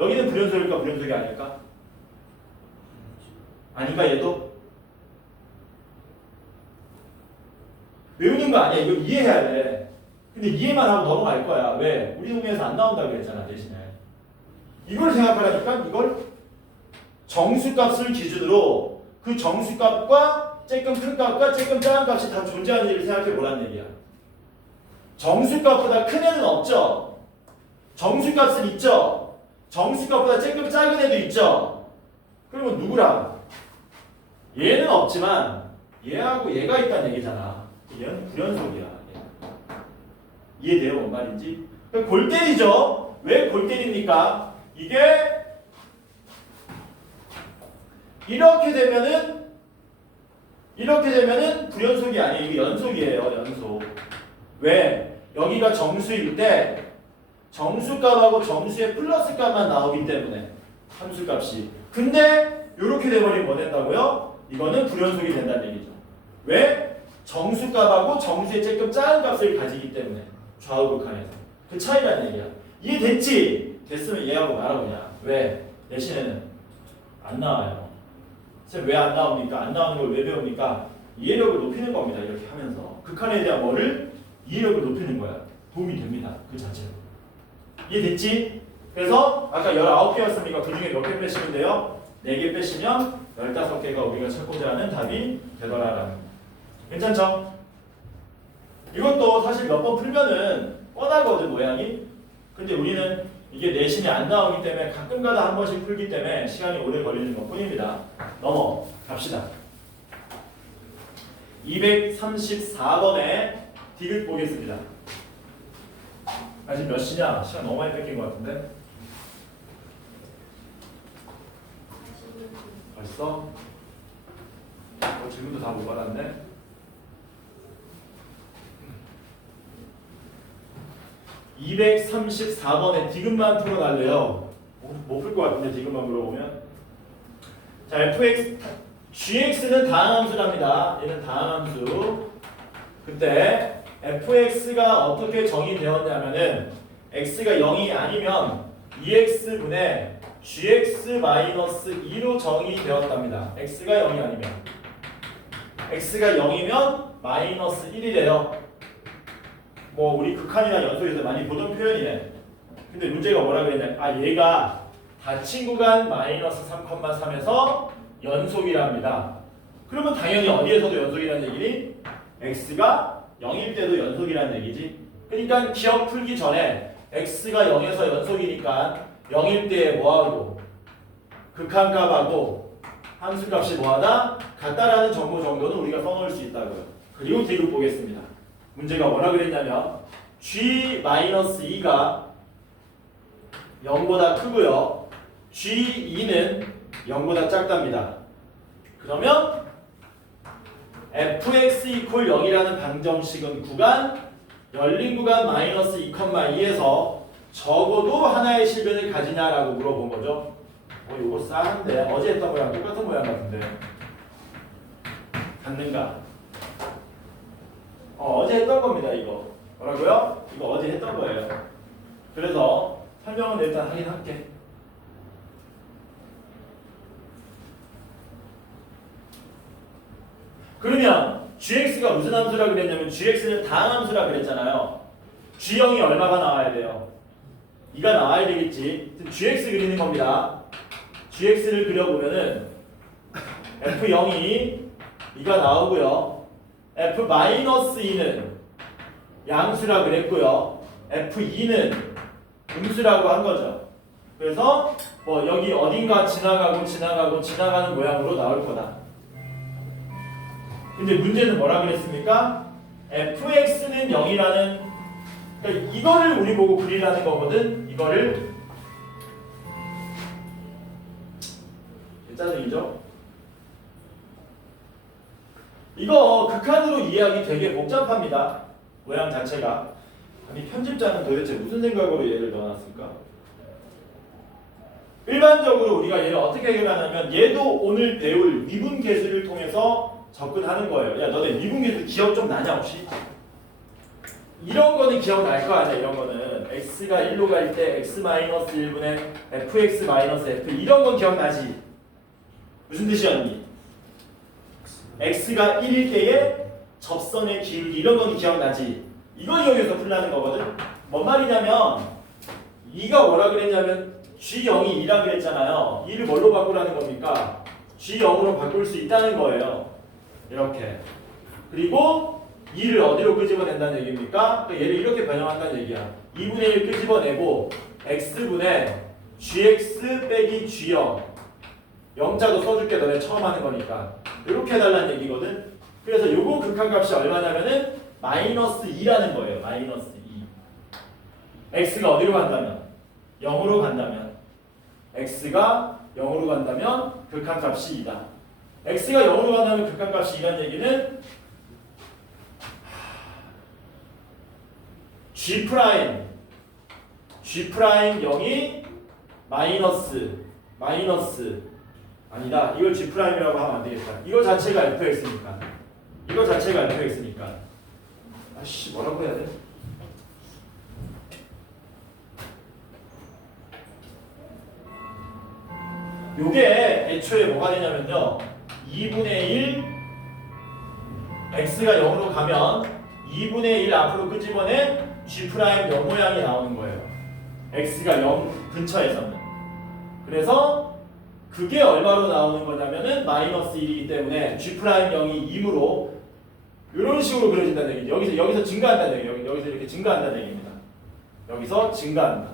여기는 불연속일까? 불연속이 아닐까? 아닌가 얘도? 외우는 거 아니야. 이거 이해해야 돼. 근데 이해만 하고 넘어갈 거야. 왜? 우리 동네에서 안 나온다고 그랬잖아. 대신에. 이걸 생각하라니까? 이걸 정수값을 기준으로 그 정수값과 조금 큰 값과 조금 작은 값이 다 존재하는지를 생각해 보라는 얘기야. 정수값보다 큰 애는 없죠. 정수값은 있죠. 정수값보다 조금 작은 애도 있죠. 그러면 누구랑? 얘는 없지만 얘하고 얘가 있다는 얘기잖아. 얘는 불연속이야. 이해돼요? 뭔 말인지? 골 때리죠. 왜 골 때립니까? 이게 이렇게 되면은 불연속이 아니에요. 이게 연속이에요. 연속. 왜? 여기가 정수일 때 정수값하고 정수의 플러스 값만 나오기 때문에 함수값이. 근데 이렇게 돼버리면 뭐 된다고요? 이거는 불연속이 된다는 얘기죠. 왜? 정수값하고 정수의 쬐끔 작은 값을 가지기 때문에 좌우 극한에서 그 차이라는 얘기야. 이해됐지? 됐으면 얘하고 나라고 그냥. 왜? 내신에는 안 나와요. 왜 안 나옵니까? 안 나오는 걸 왜 배웁니까? 이해력을 높이는 겁니다. 이렇게 하면서 극한에 대한 뭐를? 이해력을 높이는 거야. 도움이 됩니다. 그 자체로. 이해됐지? 그래서 아까 19개였으니까 그 중에 몇 개 빼시면 돼요? 4개 빼시면 15개가 우리가 찾고자 하는 답이 되더라라는 거. 괜찮죠? 이것도 사실 몇 번 풀면은 뻔하거든 모양이. 근데 우리는 이게 내신이 안 나오기 때문에 가끔가다 한 번씩 풀기 때문에 시간이 오래 걸리는 것 뿐입니다. 넘어갑시다. 234번에 디귿 보겠습니다. 아직 몇 시냐? 시간 너무 많이 뺏긴 것 같은데. 벌써? 질문도 다 못 받았네. 234번에 디귿만 풀어달래요. 못 풀 것 같은데 디귿만 물어보면. 자, fx, gx는 다항함수랍니다. 얘는 다항함수. 그때 fx가 어떻게 정의되었냐면은 x가 0이 아니면 2x분의 gx-2로 정의되었답니다. x가 0이 아니면. x가 0이면 마이너스 1이래요. 뭐 우리 극한이나 연속에서 많이 보던 표현이네. 근데 문제가 뭐라 그랬냐? 아, 얘가 닫힌 구간 마이너스 3,3에서 연속이랍니다. 그러면 당연히 어디에서도 연속이라는 얘기니? x가 0일 때도 연속이라는 얘기지. 그러니까 기억 풀기 전에 x가 0에서 연속이니까 0일 때 뭐하고 극한값하고 함수값이 뭐하다? 같다라는 정보 정도는 우리가 써놓을 수 있다고요. 그리고 디귿 보겠습니다. 문제가 뭐라 그랬냐면 g-2가 0보다 크고요. g2는 0보다 작답니다. 그러면 fx = 0이라는 방정식은 구간 열린 구간 마이너스 2,2에서 적어도 하나의 실변을 가지냐라고 물어본 거죠. 이거 싸한데 어제 했던 거랑 똑같은 모양 같은데 같는가? 어제 했던 겁니다. 이거 뭐라고요? 이거 어제 했던 거예요. 그래서 설명은 일단 하긴 할게. 그러면 gx가 무슨 함수라 그랬냐면 gx는 다항함수라 그랬잖아요. g0이 얼마가 나와야 돼요? 2가 나와야 되겠지. gx 그리는 겁니다. gx를 그려보면은 f0이 2가 나오고요. f-2는 양수라 그랬고요. f2는 음수라고 한 거죠. 그래서 뭐 여기 어딘가 지나가는 모양으로 나올 거다. 근데 문제는 뭐라 그랬습니까? fx는 0이라는, 그러니까 이거를 우리 보고 그리라는 거거든. 이거를 짜증이죠? 이거 극한으로 이해하기 되게 복잡합니다. 모양 자체가. 아니 편집자는 도대체 무슨 생각으로 얘를 넣어놨을까? 일반적으로 우리가 얘를 어떻게 해결하냐면 얘도 오늘 배울 미분계수를 통해서 접근하는 거예요. 야, 너네 미분계수 기억 좀 나냐 혹시? 이런 거는 기억날 거 아니야. 이런 거는 x가 1로 갈 때 x-1분의 fx-f 이런 건 기억나지? 무슨 뜻이었니? x가 1일 때의 접선의 기울기 이런 건 기억나지? 이걸 이용해서 풀라는 거거든. 뭔 말이냐면 2가 뭐라 그랬냐면 g0이 2라 그랬잖아요. 2를 뭘로 바꾸라는 겁니까? g0으로 바꿀 수 있다는 거예요. 이렇게. 그리고 2를 어디로 끄집어낸다는 얘기입니까? 그러니까 얘를 이렇게 변형한다는 얘기야. 2분의 1 끄집어내고 x분의 gx 빼기 g0 영자도 써줄게. 너네 처음 하는 거니까. 이렇게 해달라는 얘기거든. 그래서 요거 극한값이 얼마냐면은 마이너스 2라는 거예요. 마이너스 2. x가 어디로 간다면? 0으로 간다면. x가 0으로 간다면 극한값이 2다. x가 0으로 간다면 극한값이 2라는 얘기는 g' 0이 마이너스 아니다. 이걸 G'이라고 하면 안 되겠다. 이거 자체가 fx니까. 이거 자체가 fx니까. 아씨 뭐라고 해야 돼? 요게 애초에 뭐가 되냐면요. 2분의 1 x가 0으로 가면 2분의 1 앞으로 끄집어낸 G' 영 모양이 나오는 거예요. x가 0 근처에서는. 그래서 그게 얼마로 나오는 거냐면은 마이너스 1이기 때문에 G' 0이 2므로 이런 식으로 그려진다는 얘기죠. 여기서 증가한다는 얘기예요. 여기서 이렇게 증가한다는 얘기입니다. 여기서 증가한다.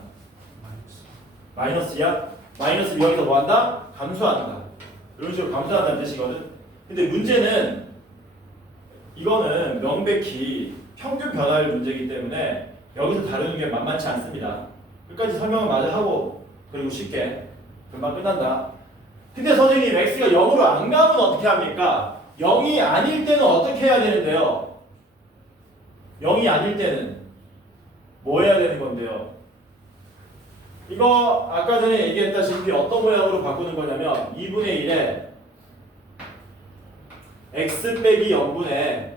마이너스야? 마이너스 여기서 뭐한다? 감소한다. 이런 식으로 감소한다는 뜻이거든. 근데 문제는 이거는 명백히 평균 변화율 문제이기 때문에 여기서 다루는 게 만만치 않습니다. 끝까지 설명을 마저 하고 그리고 쉽게 금방 끝난다. 근데 선생님 x가 0으로 안 가면 어떻게 합니까? 0이 아닐 때는 어떻게 해야 되는데요? 0이 아닐 때는 뭐 해야 되는 건데요? 이거 아까 전에 얘기했다시피 어떤 모양으로 바꾸는 거냐면 2분의 1에 x 빼기 0분의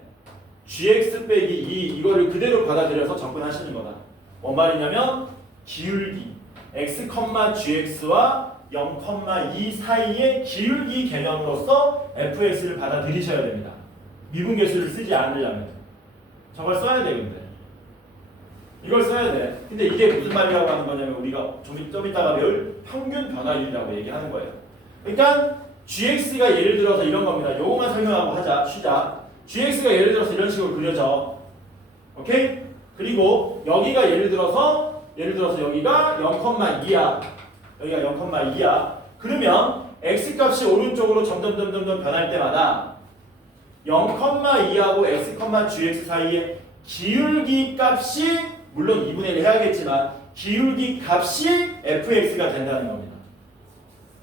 gx 빼기 2 이거를 그대로 받아들여서 접근하시는 거다. 뭔 말이냐면 기울기 x, gx와 0,2 사이의 기울기 개념으로서 fx를 받아들이셔야 됩니다. 미분계수를 쓰지 않으려면 저걸 써야 돼. 근데 이걸 써야 돼. 근데 이게 무슨 말이라고 하는 거냐면 우리가 좀 이따가 배울 평균 변화율이라고 얘기하는 거예요. 그러니까 gx가 예를 들어서 이런 겁니다. 요거만 설명하고 쉬자. gx가 예를 들어서 이런 식으로 그려져. 오케이? 그리고 여기가 예를 들어서 여기가 0,2야. 여기가 0,2야. 그러면 x값이 오른쪽으로 점점 변할 때마다 0,2하고 x, gx 사이에 기울기 값이 물론 2분의 1 해야겠지만 기울기 값이 fx가 된다는 겁니다.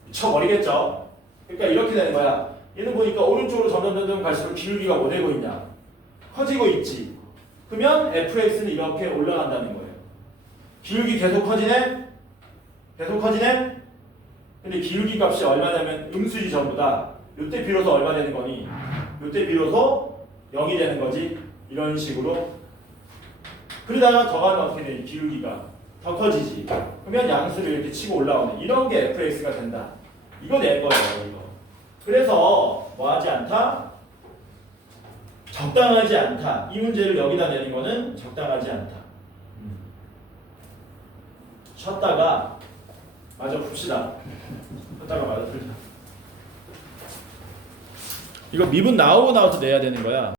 미쳐버리겠죠? 그러니까 이렇게 되는 거야. 얘는 보니까 오른쪽으로 점점 갈수록 기울기가 뭐 되고 있냐? 커지고 있지. 그러면 fx는 이렇게 올라간다는 거예요. 기울기 계속 커지네? 계속 커지네? 근데 기울기 값이 얼마냐면 음수지 전부 다. 요때 비로소 얼마 되는 거니? 요때 비로소 0이 되는 거지. 이런 식으로. 그러다가 더 가면 어떻게 되니? 기울기가 더 커지지. 그러면 양수를 이렇게 치고 올라오는 이런 게 fx가 된다. 이거 낼 거예요. 이거. 그래서 뭐하지 않다? 적당하지 않다. 이 문제를 여기다 내는 거는 적당하지 않다. 쉬었다가 마저 풉시다. 쉬었다가 마저 풀자. 이거 미분 나오고 나와서 내야 되는 거야.